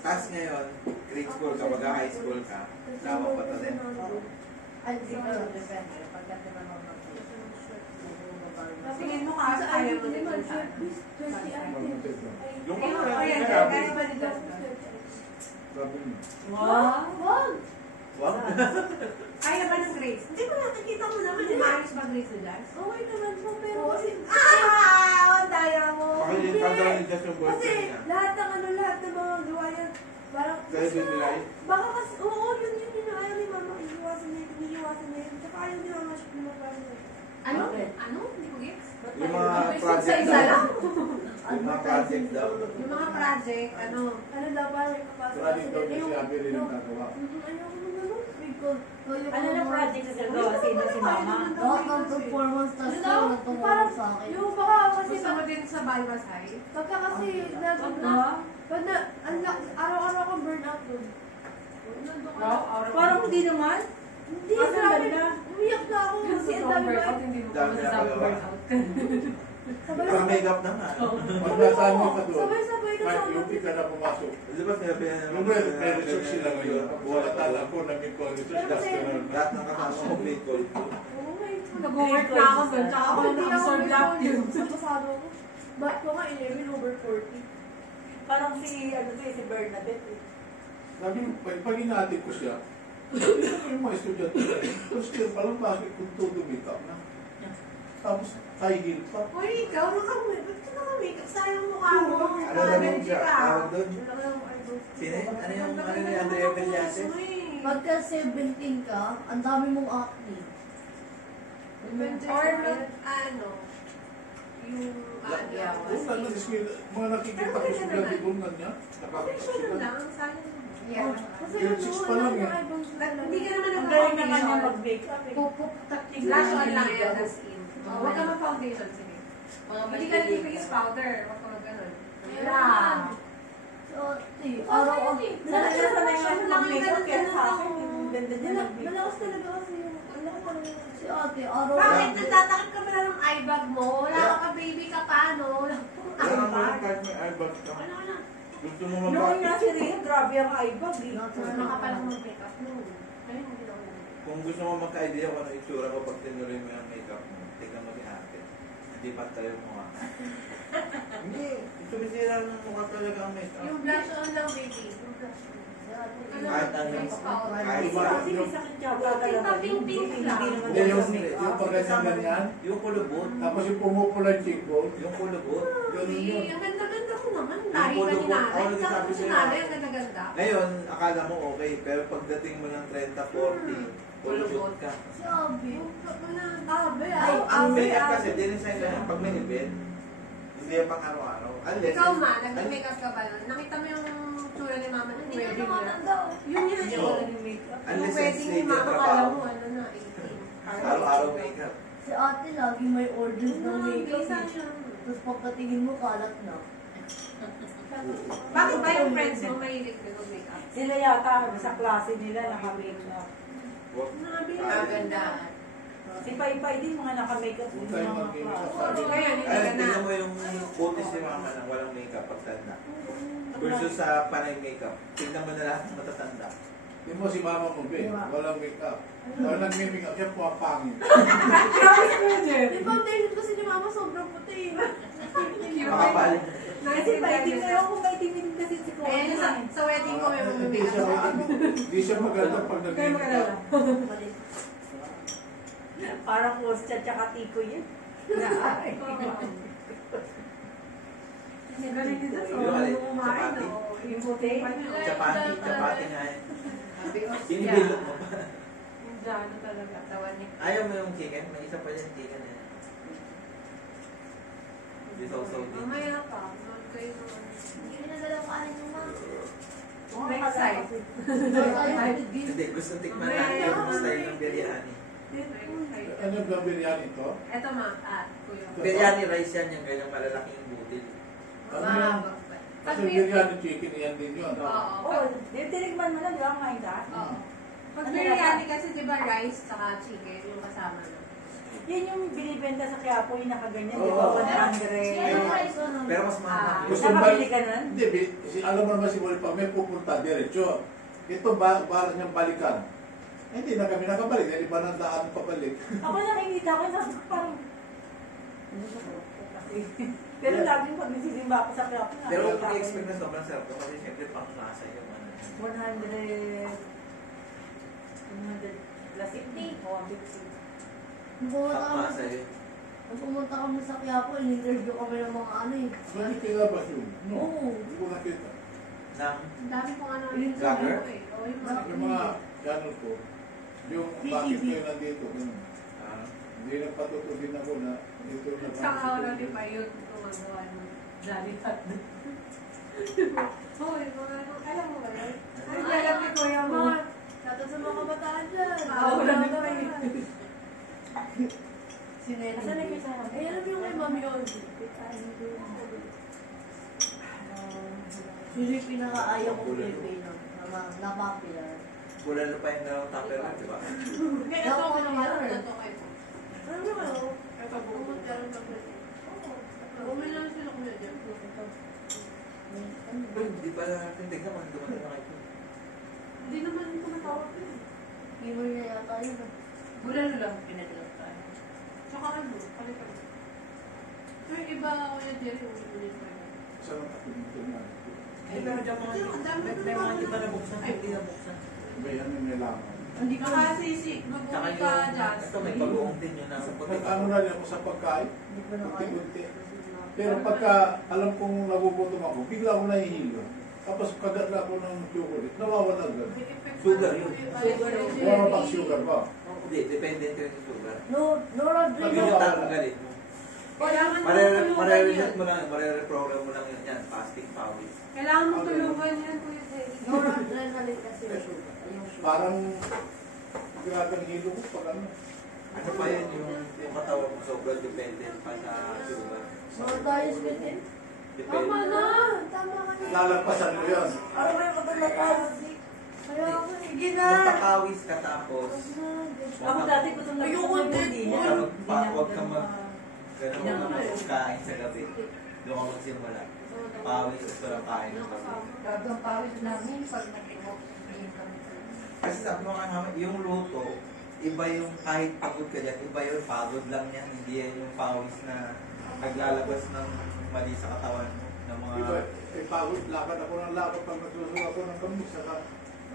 Tapos ngayon, grade school ka, baga high school ka, lawang bato din. Ay, dito. Depende. Pagkati na naman. Tingin mo kasi ayaw mo din. Wanted na. Yung Kaya mga kaya grabe. kaya ba dito? Sabi niya. Wow! Wag! Wow. Kaya ba ng grades? Hindi ko nakikita mo naman yung maayos ba grades nila? Okay naman po, pero Oo, kasi... Ah! Daya mo! Pakilitan daw ni Jess yung Kasi boyfriend niya. lahat ng ano, lahat ng mga gawa yan, parang... Kaya din nila eh. Baka kasi, oo, yun yung ayaw ni mama, iniiwasan niya yun. Tsaka ayaw ni mama siya lumabas. Ano? Ano? Hindi ko gets? Yung mga Sa project isa lang? Yung mga project daw. Yung mga project, ano? Ano daw, parang may kapasok Running daw niya si Abby rin ang gagawa. Ayoko naman nun. Ano na project sa gagawa? Sino si mama? Lahat ng performance Ano test daw? ko na tumulong Parang, sa akin. yung baka kasi, Gusto mo din sa Balbasay? pagka kasi, pag na, araw-araw kang burnout dun. Nandun ka. Parang hindi naman. Hindi, Asan grabe. banda? Umiyak na ako kasi ang dami ba. Hindi mo Dami na pagawa. Parang makeup na nga. Pag nasaan mo ka doon, Sabay-sabay na kahit sa yung ka na pumasok. Di ba sinabi niya Yung may research sila ngayon. Wala tala ko, naging ko research kasi ganun. Lahat ng kasama ko may call ko. Oo, may Nag-work na ako doon, tsaka ako Hindi ako nag-absorb may lahat phone yun. Sa pasado ko. Ba't ko nga 11 over 40? Parang si, ano to si Bernadette. Sabi, pag inaatid ko siya, yung mga estudyante, first year pa lang, bakit kung todo makeup na? Tapos, high heel pa. Uy, ikaw, ba't ka naka-makeup? Sayang mukha mo. Ano naman siya? Tawag doon? Wala ka lang eyebrows. Sino? Ano yung ano ni Andrea Villases? Pagka 17 ka, ang dami mong acne. Or ano, yung Kung ano, mga nakikita ko sa gabi doon na niya, nakakita Picture sila. lang, sayang. Kasi Grade ano, 6 pa wala lang akong eh. eyebrows. Hindi ka naman Ang galing naman niya nag-foundation. mag-makeup eh. Blush on lang yan, as in. Huwag ka mag-foundation, sige. Hindi ka nag-face powder, huwag ka mag-ganon. Wala. So, araw-araw. Sanay na sanay nga siya mag-makeup kaya sa akin. Ang ganda niya mag-makeup. Malakas talaga kasi yung, malakas talaga yung... Si ate, araw-araw. Bakit nagtatakip ka pala ng eye bag mo? Wala ka pa baby ka pa, no? Wala ka pang Wala eye naman bag. kahit may eyebag ka. Wala ka na. Gusto mo Noon mag- nga si Rhea, grabe ang eyebag eh. Wala ka palang mag-makeup mo. Kaya hindi na ako. Kung gusto mo magka-idea kung ano itsura ko pag tinuloy mo yung makeup mo, tignan mo si ate. Hindi pa tayo mukha. Hindi. Sumisira ng mukha talaga ang makeup. Yung blush on lang, baby. Yung blush on. Kahit ano. Face powder. Kahit Kasi kasi may sakit siya pa talaga. Pink-pink Hindi lang. naman Hindi, daw yung, sa makeup. yung pagkasangan Yung kulubot. tapos yung pumupula yung cheekbone, Yung kulubot. ganun yun. Ang ganda-ganda ko naman. Yung Lahi ka ni pulubot, nanay. ako nagsasabi Sabi ko si sa'yo. nanay, ang ganda-ganda. Ngayon, akala mo okay, pero pagdating mo ng 30-40, kulubot ka. Si Abby. Wala, tabi. Ay, Ay, ang abe, makeup abe. kasi, dinisign na yan pag may event. Hindi yan pang araw-araw. Unless, Ikaw ma, nag-makeup ka ba nun? Nakita mo yung tsura ni mama ng Hindi ka wedding niya? tumatanda. Yun yun. Hindi So, ako nag-makeup. Yung unless wedding ni stage mama, yung kala trabaho. mo, ano na, 18. Araw-araw makeup. Si ate lagi may orders ng makeup. Bisa eh. yun. Tapos pagkatingin mo, kalat na. Bakit ba yung friends mo mahilig ka mag-makeup? Sila yata sa klase nila naka-makeup. Wag. Nabi Maganda. Si Paypay din mga naka-makeup din Huwag tayo mga mag-makeup. klase. Hindi ka yan, hindi Ay, ka na. tingnan mo yung kutis ni mama na walang makeup pagtanda. Versus sa panay makeup, tingnan mo na lahat ng matatanda. Yung mo si mama mo, Ben, walang makeup. Pag nag-makeup siya, pumapangin. Yung foundation kasi ni mama sobrang puti. Makapal. Kasi maitim na ako, maitim din kasi si Kuya. Eh, sa wedding ko may Hindi mag-makeup siya, ako. hindi siya maganda pag Kayo nag-makeup. mag-alala. Parang Ostia tsaka Tiko yun. Galing din sa Yung alin, kumain, chapati. no? Yung puti. Chapati nga yan. Sinibilot mo pa. Yung Jano talaga. Tawan niya. Ayaw mo yung chicken? May isa pa dyan chicken eh. Hindi sausaw din. Mamaya pa. Mag kayo naman. Hindi na dalaw kanin yung mama. Next side. Hindi, gusto tikman natin yung style ng biryani. Ano yung biryani ito? Eto ma, kuya. Biryani rice yan, yung ganyang malalaking butil. Ano yan? Kasi biryani chicken yan din yun. Oo. Oo, yung tinikman mo na, di ba kumain ka? Oo. Pag Ano biryani kasi di ba rice tsaka chicken yung kasama na. Yan yung binibenta sa Quiapo, yung nakaganyan, di Oo. ba? 100. Pero mas mahal. Gusto ba? Nakabili ka nun? Hindi, alam mo naman si Wally pa, may pupunta diretso. Ito ba, para niyang balikan. Eh, hindi na kami nakabalik, hindi ba nang daan pabalik? Ako nakikita ko, sabi ko parang... Pero laging pag nagsisimba ako sa Quiapo, Pero huwag mag-expect na sobrang sarap to kasi siyempre pang nasa yung ano. 100 plus 50 o 150. Pang nasa yun. Nung pumunta kami sa Quiapo, in-interview kami ng mga ano eh. May pinabas yun. No, Oo. hindi ko nakita. Nang Ang dami kong ano. Vlogger? O, yung mga Yung mga channel ko, yung bakit kayo nandito, ganun. ah, Hindi nagpatuto din ako na dito na Saka ako natin pa yun gumagawa ng Johnny Hot. Hoy, mga ano, alam mo ba yun? Ay, alam ni Kuya mo. Shoutout sa mga kabataan dyan. Alam ni Kuya. Si Nelly. Asan na kayo sa akin? Eh, alam mo yung kay Mami Ozi? Yun yung pinaka-ayaw kong Pilipino na popular. wala na pa yung dalawang tupper na, di ba? Kaya ito ako naman, ano to kayo? Ano mo kayo? Ay, pag-uumot ka rin ng pwede. Bumili lang sila kuya dyan. Uy, di ba natin tignan man dumating na kayo? Hindi naman tumatawag yun. Memory na yata yun. Bulalo lang, pinadala tayo. Tsaka ano, palitan. Yung iba, kuya Jerry, ulit pa yun. Saan ang ako dito na? Eh, pero dyan mga, Ang dami may na mga naman. iba na buksan, hindi na buksan. May ano may laman. Hindi ka kasisi, Tsaka mag-uwi yung, ka, Jazz. ito may bagoong din yun nasa puti. Nag-ano na rin ako sa pagkain, Hindi ko na kaya. unti-unti. Pero pagka alam kong nagugutom ako, bigla ako nahihilo. Tapos kagat na ako ng chocolate, nawawala agad. Sugar yun. Wala pang sugar ba? Hindi, dependent yun sa sugar. Nora Pag drink yun ako. talagang galit mo. Kailangan mo tulungan yan. Mare-reset mo lang, mare-reprogram mo lang yun yan, fasting pawis. Kailangan mo tulungan yan, kuya Jerry. Nora adrenaline kasi yung sugar. Yung sugar. Parang grabe hilo ko pag ano. Ano pa yun, yung katawan mo sobrang dependent pa sa sugar. Nora tayo sweet eh. Tama Dependent. na! Tama ka na. Lalagpasan mo yan. Ano ba yung matulatawa? Kaya ako, sige na. Magpakawis ka tapos, Ako dati ko itong Ayoko din. huwag ka mag ganun kain sa gabi. Doon ka magsimula. Pawis at walang kain sa gabi. Gagang pawis namin pag nag-inom kami. Kasi sabi mo nga namin, yung luto, iba yung kahit pagod ka dyan, iba yung pagod lang yan. Hindi yan yung pawis na naglalabas ng mali sa katawan mo. Ng mga... Diba, eh pagod, lakad ako ng lakad pag nagsusuka ako ng kami. Saka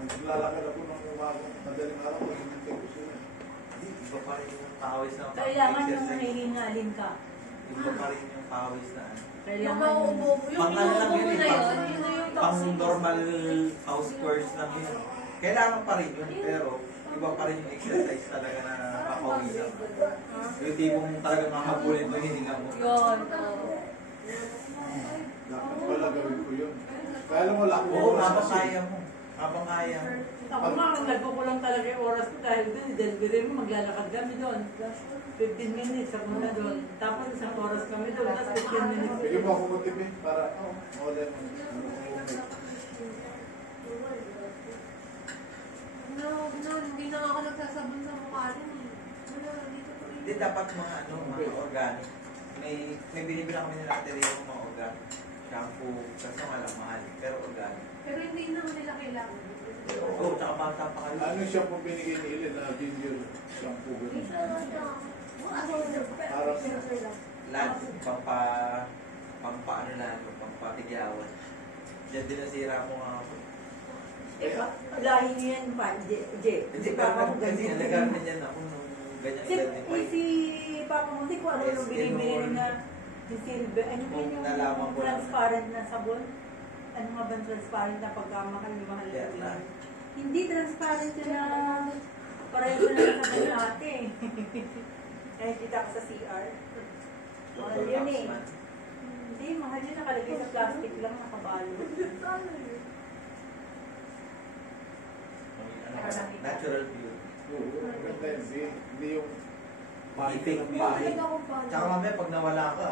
naglalakad ako ng umagang madaling araw pag hinintay ko sila. Iba pa rin yung pawis na Kailangan yung exercise. nahihingalin ka. Iba pa rin yung pawis na ano. Yung Kailangan nauubo mo. Yung Pang ano lang inuubo mo yun, na pang- yun. Yun na yung Pang toxic. normal house chores lang yun. Kailangan pa rin yun, pero iba pa rin yung exercise talaga na papawisan. Yung tipong talagang mahabulin mo, hindi lang mo. yun. Lakad pala gawin ko yun. Kaya alam mo, lakad Oo, ko habang kaya mo. Habang kaya mo. Ako nga, nagkukulang talaga yung oras ko dahil doon, delivery mo, maglalakad kami doon. 15 minutes ako na doon. Tapos isang oras kami doon, tapos 15 minutes. Bigyan mo ako matipid para mawala yung No, hindi na nga ako nagsasabon sa mukha rin eh. Wala, dito po Hindi dapat mga ano, mga organic. May binibili kami nila ate yung mga organic. Shampoo, kasi malang mahal, pero organic. Pero hindi naman nila kailangan. Oo, tsaka bata pa kayo. Ano siya po binigay ni Ilin na ginger shampoo ganun? Lahat, pampaano lang, pampatigyawan. Diyan din nasira mo nga ako. Eh, lahi niyo yan pa, J. Hindi pa ako kasi alagaan na niyan ako nung ganyan edad ni Pai. Si Papa mo, di ko ano yung binibili na yung silver, ano ba Kung yung nalaman ko lang. transparent na sabon? Ano nga ba yung transparent na pagkamahal yung mahal Yeah, na na. Hindi transparent yun na pareho na sa ng ate. Ay, kita ko sa CR. Mahal Dr. yun eh. Paxman. Hindi, mahal yun nakalagay sa plastic lang, nakabalo. Natural beauty. Oo, maganda yun. Hindi yung Fake beauty. Tsaka mamaya pag nawala ka,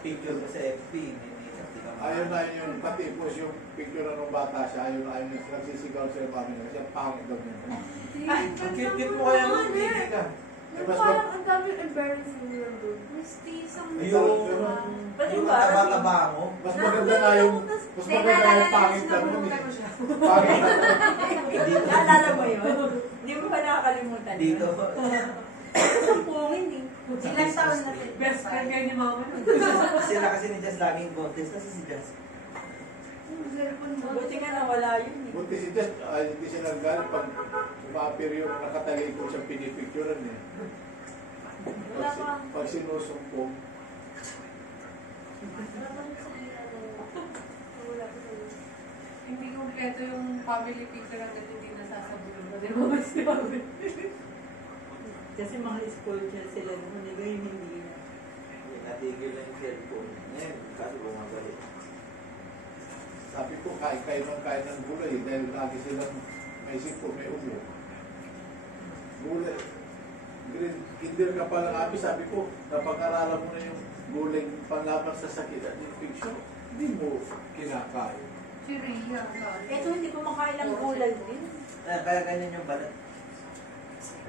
picture mo sa FB, hindi ka ayaw na yun yung pati po yung picture na nung bata siya, ayaw na yun nagsisigaw sa mami niya. Kasi pangit daw niya. Ang cute-cute mo kaya nung baby ka. Eh, mas Parang ang dami embarrassing yun doon. Misty, isang Yung taba-taba mo. mas maganda na yung pangit na nun eh. Pangit na nun. Naalala mo yun? Hindi mo ba nakakalimutan yun? Dito. Sampungin eh. Ilang taon na si Best friend kayo ni mama. Sila kasi ni Jess laging contest kasi si Jess. Buti nga nawala yun eh. Buti si Jess, hindi siya naggalit pag umapir yung nakatalikod siyang pinipicturean eh. Wala pa. Pag sinusumpong, Wala pa rin sa ilan na yun. Wala pa rin. Hindi kompleto yung family picture hanggang hindi nasasabulan mo. Di ba mas si mama? Kasi mga spoiled siya sila noon. Ngayon hindi na. Natigil na yung cellphone. Ngayon, kaso bumabalik. sabi ko, kain ng gulay dahil lagi silang may sipo, may ulo. Gulay. Kinder ka pa lang abi, sabi ko, napag-aralan mo na yung gulay panlaban sa sakit at infection, hindi mo kinakain. Si Rhea. Ito hindi ko makain ng gulay din. Kaya ganyan yung balat.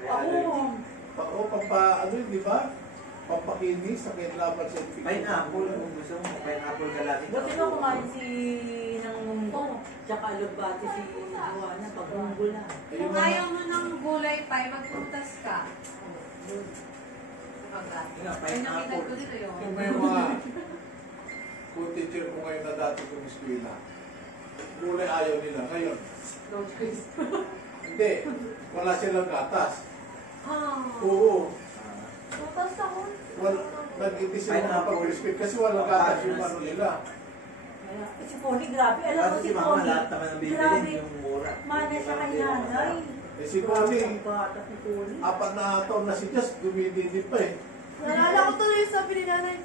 Oo. Ano yun, di ba? Pampakinis, sakit laban sa infection. Pineapple, kung gusto mo, pineapple ka lagi. Buti na kumain si ng munggo, tsaka alugbati si Juana, pag munggo lang. Kung ayaw mo ng gulay pa, magpuntas ka. Ay, nakita ko dito yun. Yung may mga co-teacher ko ngayon na dati kong eskwela, gulay ayaw nila. Ngayon, No choice. hindi, wala silang gatas. Ah. Oo, Tutas ako. nag-hindi sila makapag-respect kasi walang gatas yung ano nila. Si Connie, grabe. Alam mo Kasi si si mama Connie, lahat naman ang grabe. bibili yung mura. Mana siya kay nanay. Eh si Connie, Ang bata si Connie. 4 na taon na si Jess, dumidindi pa eh. Nalala ko tuloy yung sabi ni nanay.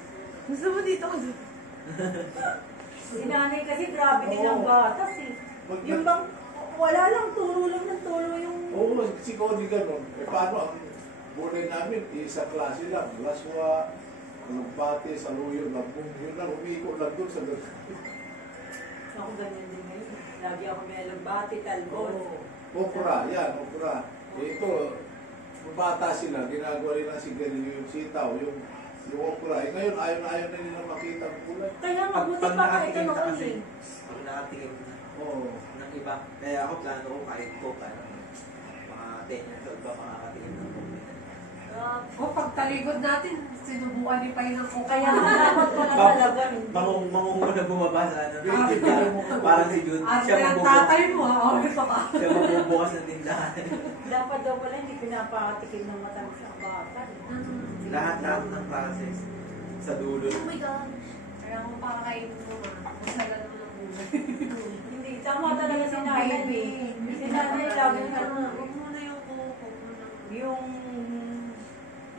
Gusto mo dito ko? Si nanay kasi grabe din ang Oo. gatas eh. Yung bang, wala lang, tulo lang ng tulo yung... Oo, si Connie ganun. Eh paano ang bulay namin, isang klase lang. Laswa, alugbate, saluyo, lambong. Yun lang, umiko lang doon sa doon. Ako ganyan din ngayon. Lagi ako may alugbati, talbos. Okra, yan, okra. Eh, ito, bata sila, ginagawa rin ng sigarilyo yung sitaw, yung okra. Eh ngayon, ayaw na nila makita ang kulay. Kaya mabuti pa ka ito nakatingin ka noon kasi, eh. pag nakatingin ka Oo. ng iba, kaya ako plano ko kahit ko, parang mga 10 years old ba makakatingin ng coke. O, pagtalikod natin, sinubukan ni Pai ng coke. Kaya dapat pala talaga. hindi. Mangunguna bumaba sa ano, parang si Jude, At siya yung magbubukas, tatay mo, oh, ito ka. siya magbubukas ng tindahan. Dapat daw pala hindi pinapakatikim ng matamis ang bata. Lahat ng process sa dulo. Oh my gosh. Kaya kung pakakainin mo, masala naman ang gulay. Hindi, tama talaga si nanay eh. Si nanay lagi na Huwag mo na yung coke, huwag mo na. yung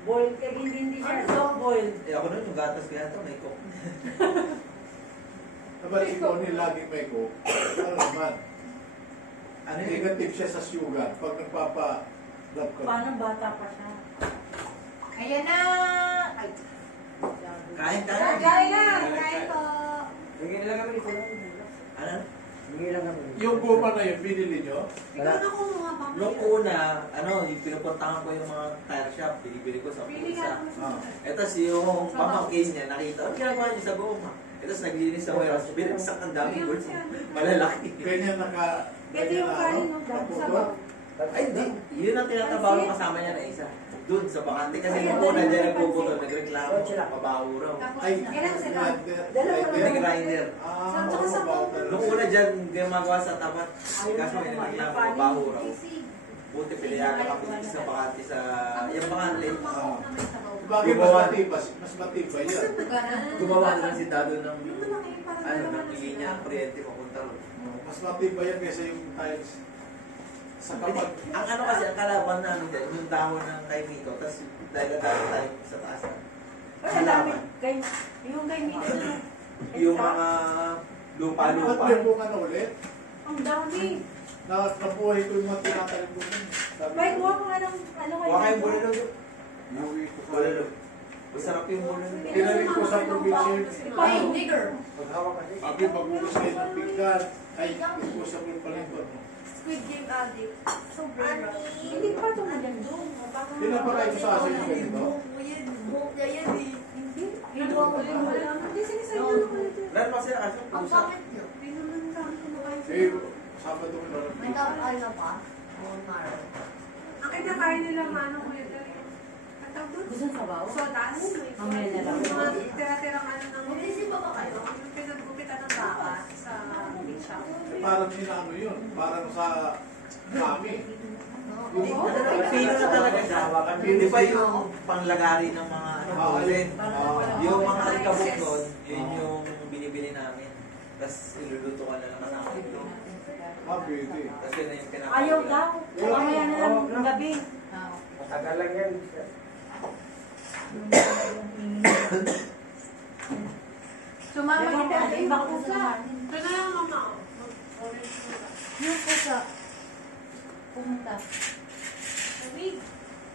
boiled egg, hindi siya soft boiled. Eh ako nun, yung gatas ko yata, may coke. Naman si Connie laging may coke. Ano naman? Ano yun? Negative siya sa sugar. Pag nagpapa-lab ka. Paano bata pa siya? Ayan na! Ay. Kain. Kain na! Kain po! Ano? Yung goma na yun, binili nyo? Ikaw na kumuha pa. Noong una, yung pinupuntahan ko yung mga tire shop, binibili ko sa Pili pulsa. ka. Ah. Ito yung pamangkin niya, nakita, ang ginagawa niya sa goma. Ito naglinis sa warehouse, binagsak ang daming bulsa. Malalaki. Ganyan Ito yung kain mo, naputol. Ay, hindi. Yun ang tinatabaw ng kasama niya na isa. Doon sa bakante. Kasi nung una dyan nagpuputol, nagreklamo. Mabaho raw. Ay, Ilan sila? May grinder. Ah, Tsaka sa mabaho phone. Nung una dyan, gumagawa sa tapat. Kaso may nagreklamo, mabaho raw. Sisig. Buti piliyakan kami sa bakante sa... Yung bakante. Bakit mas matibas? Mas matibay yan. Gumawa na lang si Dado ng... ng linya ng kuryente papunta ron. Mas matibay yan kaysa yung tiles. Sa kapag... Ang ano kasi, ang kalaban namin dyan, yung dahon ng kaimito, tapos dahil tayo sa taas. Wala dami. Yung kay Mito na. Yung mga Ba't lupa-lupa. may bunga na ulit? Ang dami. Nabuhay ko yung mga tinatalim ko. May kuha ko nga ng ano Huwag kayong bulalo. Iuwi ko sa... Bulalo. Masarap yung bulalo. Tinalim ko sa probinsya. Pai, nigger. Abi, magbukas kayo ng pinggan. Ay, usap yung palibot. Squid Game addict. So brave. Hindi pa ito na dyan doon. Pinapakain ko sa asin yung ganito. Buhok niya yan eh. Hindi. Hindi ko Hindi sinisayo na ko ito. Lahat pa sila kasi Ang pusa. bakit niyo? Pinunan sa akin kumakain Eh, sila. Sabado ko na May ano pa? Oh, Maro. Ang kinakain nila, mano ko yun. ang tawag doon? Gusto ng sabaw? Sodas. Mamaya na lang. Yung mga tira-tirang ano ng... Mag-isip pa ba kayo? Yung pinaggupitan ng baka sa beach shop. Parang inaano yun, parang sa kami. Hindi, Pino na talaga siya. Hindi pa yung panglagari ng mga ulen. Yung mga alikabok doon, yun yung binibili namin. Tapos iluluto ka na lang kasama ito. Pwede. Tapos yun na yung pinapagawa. Ayaw daw. Mamaya na lang ng gabi. Matagal lang yan. Sumama Baka kita. ano, baka pusa. Ito na lang mama. Mag-orange na lang. Yung pusa. Pumunta. Lamig.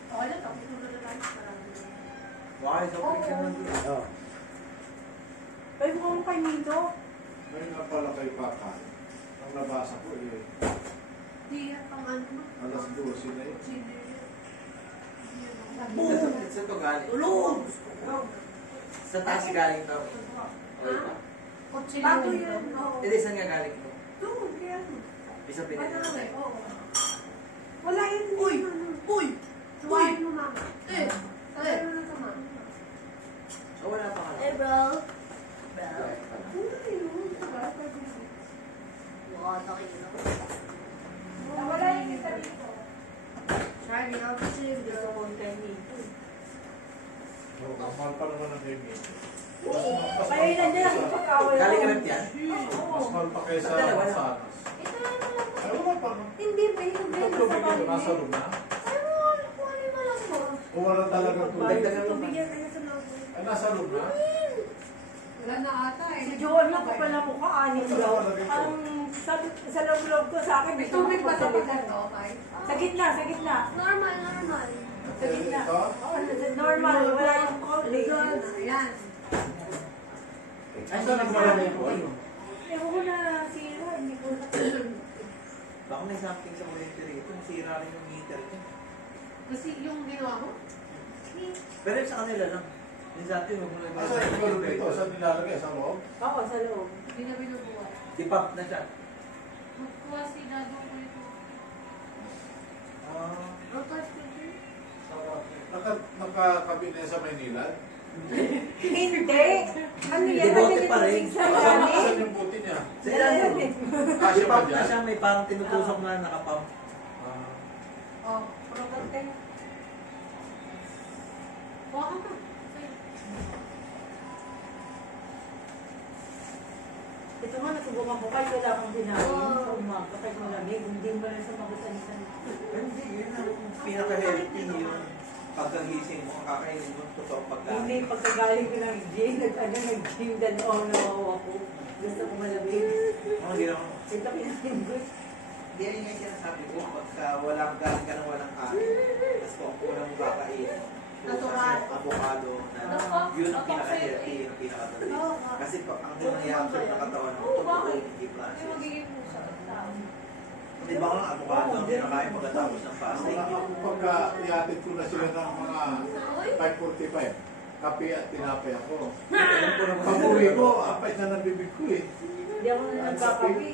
Okay lang, tapos na lang tayo. Marami na. Baka isang picture na doon. Oo. Ay, mukhang kay Nito. May nga pala kay Papa. Ang nabasa ko Di yan pang ano mo. alas 12 na yun. Sino yun? Di yan ako. Sa ito galing. Tulog! Sa taas galing daw. Okay pa. Kutsilyo Bago yun. yun. Oo. Hindi, saan nga galing ito? Doon, kaya ano. Isa Ano pinag eh, oo. Wala yun. Uy! Uy! Tuwain mo, mama. Eh! Tuwain mo na sa mama. Oh, wala pa ka Eh, lang. bro. Wala yun. Diba? Mukha nakikita ko. Wala yung isa dito. Sabi nga kasi gusto ko kay Nito. Ang mahal pa naman ng Hemi. Ay, nandiyan ang pagkawal. Galing ka yan? Mas mahal pa kaysa Dalawa na. Sanas. Ito na lang. Ay, wala pa no? Hindi ba yung Tatlo bigyan ko, nasa room na. Ay, kung ano yung malang mo. O wala talaga tubig. Dagdagan mo pa. Tubigyan kayo sa loob. Ay, nasa room na. Wala na ata eh. Si Joel lang kapal na mukha, anim daw. Ang sa loob-loob ko sa akin, May gusto ko tubig pa sa pagsabi. bagat, okay? Sa gitna, sa gitna. Normal, normal. Sa gitna. Ito? Oo, normal, wala yung cold eh. Ayan. Ay, saan nagmarami ko? Ano? Ewan ko na sira, hindi ko na. Baka may something sa kuryente rito. Nasira rin yung meter niya. Kasi yung ginawa mo? Pero yung sa kanila lang. Yung sa atin, huwag mo na Saan yung dito? Saan nilalagay? Sa loob? Oo, sa loob. Hindi na binubuhat. Dipap na siya. Magkuha si Dado ko ito. Nakakabit na yan sa Maynila? Hindi! Ano yan? Devote pa rin. Sa ilalim. Saan yung buti niya? Sa ilalim. Kasya ba Dipap na dyan? siya, may parang tinutusok na nakapam. Ah. Oh, protote. Kuha ka na. Ito nga, nasubukan ko kahit wala akong dinahin sa umaga, kahit malamig, hindi mo lang sa magusanisan. Hindi, yun ang pinaka-healthy yung pagkagising mo, kakainin mo, totoo pagkain. Hindi, pagkagaling ko ng gym, nag-gym, gano'n, nawawa ko. Gusto ko malamig. Ano ginawa mo? Ito kinain ko. Hindi, yun yung sinasabi ko, pagka walang galing ka ng walang kain, tapos kung kulang mo kakain, Natural. avocado, na yun ang pinaka-healthy, yun ang pinaka-healthy. Kasi pag ang nangyayabot ng katawan mo, totoo hindi May process. magiging pusa. Di ba kung avocado ang kinakain pagkatapos ng fasting? Pagka iatid ko na sila ng mga 5:45, kape at tinapay ako. Pag-uwi ko, apay na nabibig ko eh. Hindi ako na nagkakapi.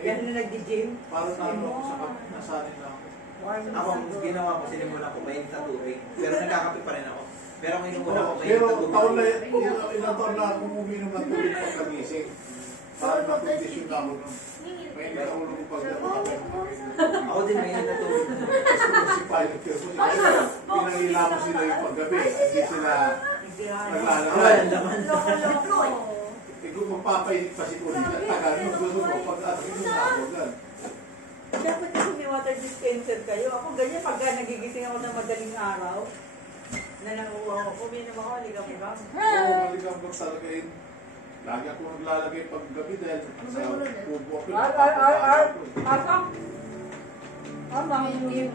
Yan na nag-gym. Parang ano ako sa kape, nasanay na ako. Ako, ang ginawa ko, sinimulan ko mainit na tubig. Pero nagkakape pa rin ako. Pero ang inumuna ko, mainit Pero na tubig. taon na, ilang taon na ako uminom ng tubig pagkagising. Parang nakondisyon na ako nun. May nakaulo ko pag Ako din mainit na tubig. Tapos si Pilot Kirk, pinangila mo sila yung paggabi. Hindi sila naglalakad. Wala naman. Loko-loko. Kung magpapainit pa si Uli, tagal mo, gusto mo, pag atin yung nakogan. Dapat kasi may water dispenser kayo. Ako ganyan, pagka nagigising ako ng madaling araw, na nanguha ako, uminom ako, ligam-ligam. Oo, maligam ko talaga yun. Lagi ako naglalagay pag gabi dahil sa kubo ako. Pasok! Ama, Please,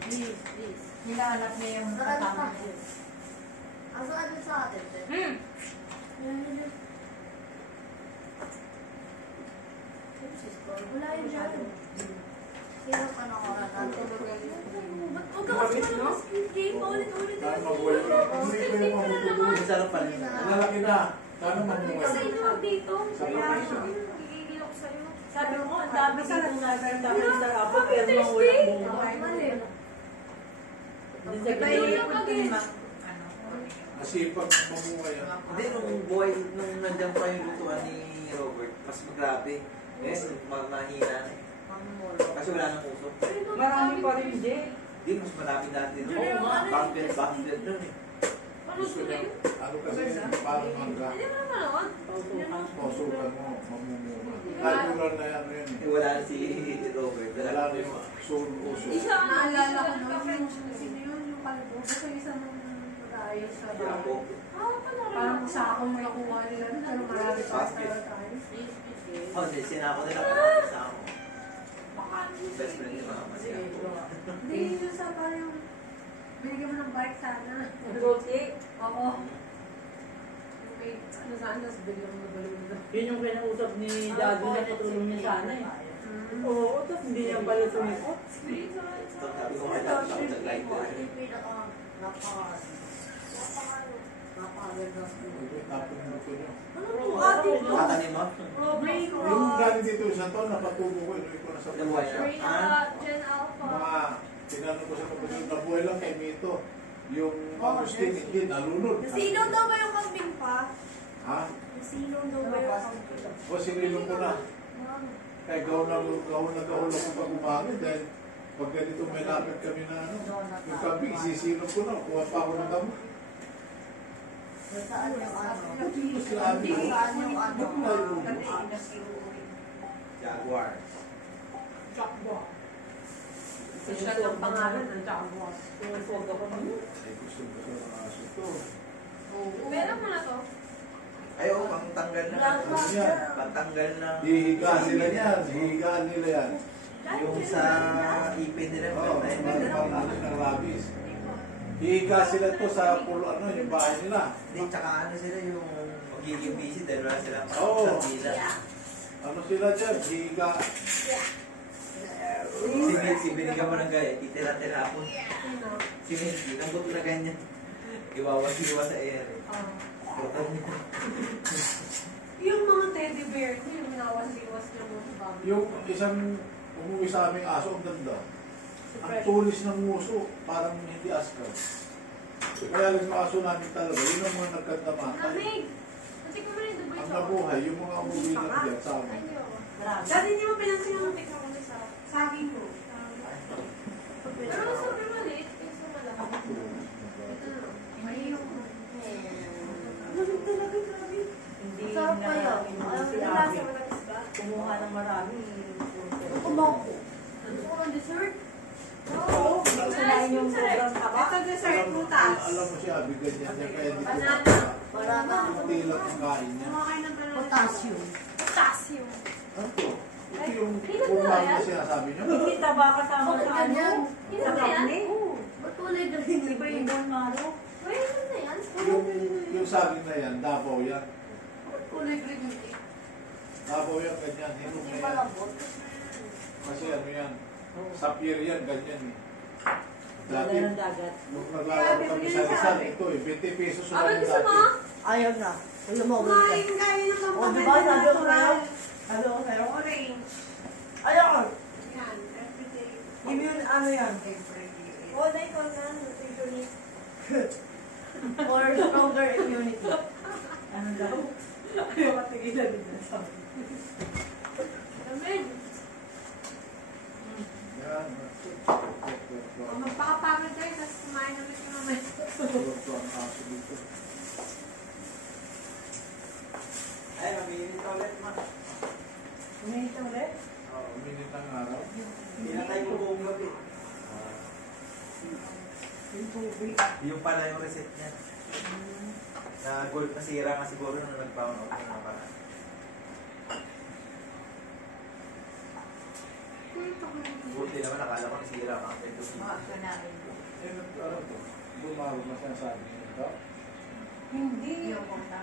please, please. hinahanap niya yung kasama ko. Asaan sa atin? Wala yun dyan. Sino pa na oras? Huwag ka kasi malamas game. Paulit-ulit. Dahil mabuhay ko. Hindi ko yung mamutulungan. Ang sarap pa rin. Ang lalaki na. Sana Kasi mabuhay. inuwag dito. Sa Kaya, profession. gigigil ako sa'yo. Sabi mo, ang dami dito na sa Mr. Apple, pero mga walang bunga. Mali. Hindi sa Iba yung pag- Masipag mamuhay yan. Hindi, nung buhay, nung nandiyan pa yung lutuan ni Robert, mas grabe. Eh, mahina na eh. Kasi wala nang usok. Marami pa rin, Jay. Hindi, mas marami dati doon. Oo nga. Bakit doon eh. Gusto niya, ano kasi, parang mangga. Hindi mo naman ako. Masukan mo, mamumuha. Natural na yan yun. Eh, wala na si Robert. Wala na yung uso. Isa ang Naalala ko na yung sino yun, yung kalbo. Kasi isang mag-aayos sa Yapo. parang sa akong nakuha nila, pero marami pa tayo. Oh, hindi, sinako nila pa sa ako. Best friend ni Mama siya. Hindi, yun sa parang binigyan mo ng bike sana. Roti. Oo. May ano saan, tapos bigyan mo ng balon na. Yun yung kinausap ni Daddy na patulong niya sana eh. Oo, tapos hindi niya pala sumipot. Sabi ko kay Dad, ako nag-lighter. Tapos mo ko nyo. Katanim mo? Yung galing dito sa to, napatubo ko, inuwi ko na sa Nabuhay buhay. na. Gen Alpha. Mga, tinanong ko sa kapatid, nabuhay lang kay Mito. Yung Agustin, hindi, nalunod. Nasino daw ba yung kambing pa? Ha? Nasino daw ba yung kambing? O, sinilong ko na. Kaya gawin ako pag umaga dahil pag ganito may lapit kami na ano, yung kambing, isisilong ko na, kuha pa ako ng damo. Saan yung ano? Tapos sinabi ko, Saan yung ano? ba't na yung Jaguar. Jackbox. Social ng pangalan ng Jackbox. Sinusog ako naman. Ay, gusto ko sa aso to. Meron mo na to? Ay, oh, pangtanggal na. Ano yan? Pangtanggal na. Hihiga sila yan, hihigaan nila yan. Yung sa ipin nila. Oo, pang ano ng rabies. Hihiga sila to sa pulo, ano, yung bahay nila. Hindi, tsaka ano sila yung magiging busy dahil wala silang Oo. sartila. Ano sila dyan, hihiga. Si binigyan mo ng gaya, titira-tira ako. Si Minty, nang buto na ganyan. Iwawas-iwas sa air. Yung mga teddy bear ko, yung minawas-iwas niya mo sa bago. Yung isang umuwi sa aming aso, ang ganda. Ang tulis ng muso, parang hindi askal. Kaya lang yung aso namin talaga, yun ang mga nagkandamatay. Lamig! Kasi ko rin dugoy Ang nabuhay, yung mga umuwi na dyan sa amin. Dati hindi mo pinansin yung tikman ko sa saging ko. Pero sobrang maliit. Yung sa malaki. Ito na. Mali yung... Lamig talaga, grabe. Hindi Masarap pa yun. nakakainom si Ang lasa Abby. matamis ba? Kumuha ng marami. Kumaupo. Gusto ko ng dessert? Oo, sinain yung sobrang taba. Ito dessert, putas. Alam mo siya, bigyan niya niya, kaya di ko Banana. Banana. tilak ang kain niya. Kumakain ng banana. Potassium. Potassium. Ano to? Ito yung Hindi na umami yan. na sinasabi niyo. Hindi taba kasama sa ano. Hindi Sa na yan? karne. Oo. Ba't kulay green? Iba yung bone marrow. Wait, ano na yan? Yung saging na yan, Davao yan. Kulay green yung cake. Davao yan, ganyan. Hinog na Hindi yan. malambot. Kasi ano yan, sapir yan, ganyan eh. Dati, Dala ng dagat. nung naglalaro kami sa Rizal, ito eh, 20 pesos Ah, ba't lang gusto mo? dati. Ayaw na. Ayaw mo. Kumain kayo ng O, pampaganda diba? Sabi ko natural. sa'yo. Sabi ko sa'yo. Orange. Ayaw ko. Yan, everyday. Immune ano yan? Oh, na ikaw na, nutritionist. For stronger immunity. Ano daw? Ayaw matigilan din na sabi. Lamig. Yan. Oh, magpakapagod kayo, tapos kumain na rin naman. Ito ang aso dito. Ay, mamili ka ulit, ma. Uminit ka ulit? Minit ang araw. Hindi na tayo buong gabi. Yung tubig. Yung pala yung reset niya. Na gold na sira nga siguro nung nag-bound out na para. Buti naman nakala ko nasira ka. Eh, ano to? Bumaro na sinasabi niyo ito? Hindi.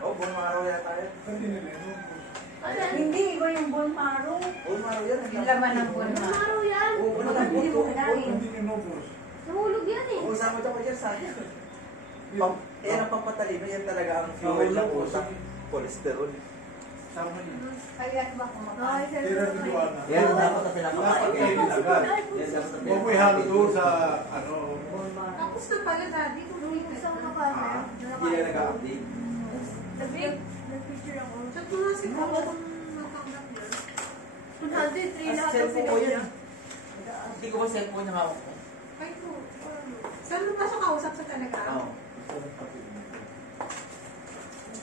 Oh, bumaro yata yun. Hindi nila yun. Hindi, iba yung bone marrow. Bumaro yan. Yung laman ng bone marrow. Maro yan. Oo, wala nang Hindi mo buto. kinain. Hindi ninubos. Nahulog yan eh. Oo, sama ko dyan sa akin. Yan ang pampatalino, yan talaga ang fuel Nahulog ng po usap. siya. Cholesterol. Sama niya. Kaya ba kumakain? Tira ni Juana. Yan dapat na pinapakain. Dapat kainin agad. Yan dapat na Huwag mo ihalo doon sa, ano, Tapos na pala, daddy. Kung Isang makain. Hindi na nag-update. Nag-picture ako. Chat mo nga si Papa kung natanggap niya. 103 lahat ang Cellphone ko sinigyan. yun. Hindi ko ba cellphone yung hawak ko? Ay po. Saan mo pa siya kausap sa Telegram? Oo.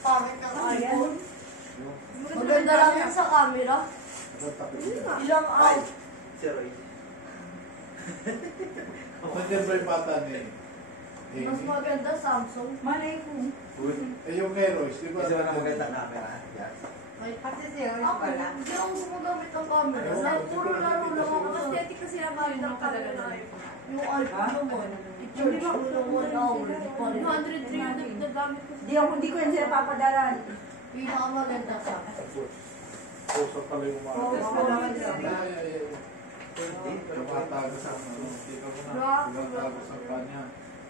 Pangit ng iPhone. Maganda lang yan sa camera. Ilang out. 08. Nandiyan ba yung bata ni Mas Amy? maganda Samsung. Malay ko. Eh, yung kay Royce, di ba? Kasi wala magandang camera. Yan. Pati siya, Ako, hindi ako gumagamit ng camera. Puro laro lang ako. Mas Aesthetic kasi naman ng camera. yung iPhone naman. I-charge mo ng 1 hour. 103 yung nagamit ko. Hindi ko yan sila papadalan. Pinakamaganda sa akin. Puso pala yung mga. Oo, Ay, oo. ay, ay. Tumatago sa ano. Tika ko na. Tumatago sa kanya.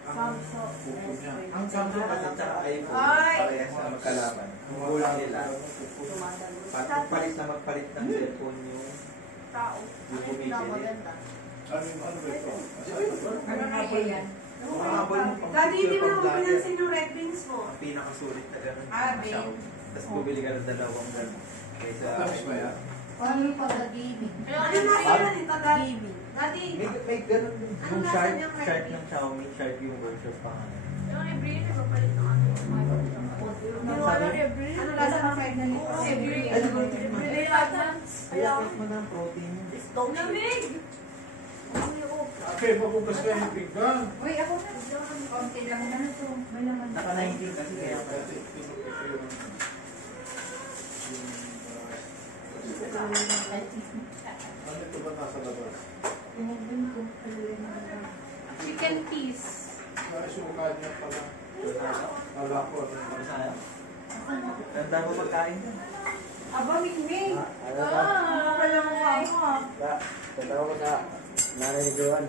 Ang Samsung. buko niya. Ang Samsung kasi tsaka iPhone, Ay! parehas na magkalaban. Ang goal nila, magpalit ng cellphone yung Tao. Yung Ang bumibili. pinakamaganda. Ano ba ito? Ano nga po yan? mga habol mo pang Daddy, hindi mo picture na pang vlogger. pinansin yung red beans mo. Ang pinakasulit na gano'n. Ah, Masyado. Tapos bumili ka ng dalawang gano'n. Kaysa Tapos ba yan? Paano yung pag-gaming? Ano na yun ito, Daddy? Gaming. Daddy, may gano'n din. Ano Yung lasa shark, niyang red shark bean? ng Xiaomi, shark yung workshop pa nga. Yung every year, nagpapalit ng ano. Sabi, ano lasa ng red beans? Every Ay, year. every Every 5 months. kaya take mo ng protein. Lamig! Okay, mabukas ka yung pinggan. Uy, ako na. Konti lang na ito. May laman. Naka 19 kasi kaya pa. Kasi pinuto ko yung... Ano ito ba nasa labas? Tinignan ko. Chicken piece. Naisuka niya pala. Wala ko ano yung Masaya. Ang dami pagkain dyan. Aba, Mingming. Ano ba? Ano pala mo ako? Tatawa ko sa nanay ni Joan.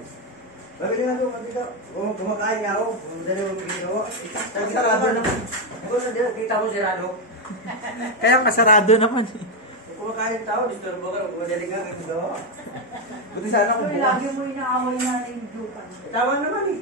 Sabi nga doon, kasi ka, kumakain nga ako. Dali mo pinagawa. Sabi ka sarado naman. Ako na din, kita mo sarado. Kaya kasarado naman. Kumakain yung tao, disturbo ka. Madali nga, pinagawa. Buti sana kung Uy, bukas. lagi mo inaaway natin yung Jukan. Tawan naman eh.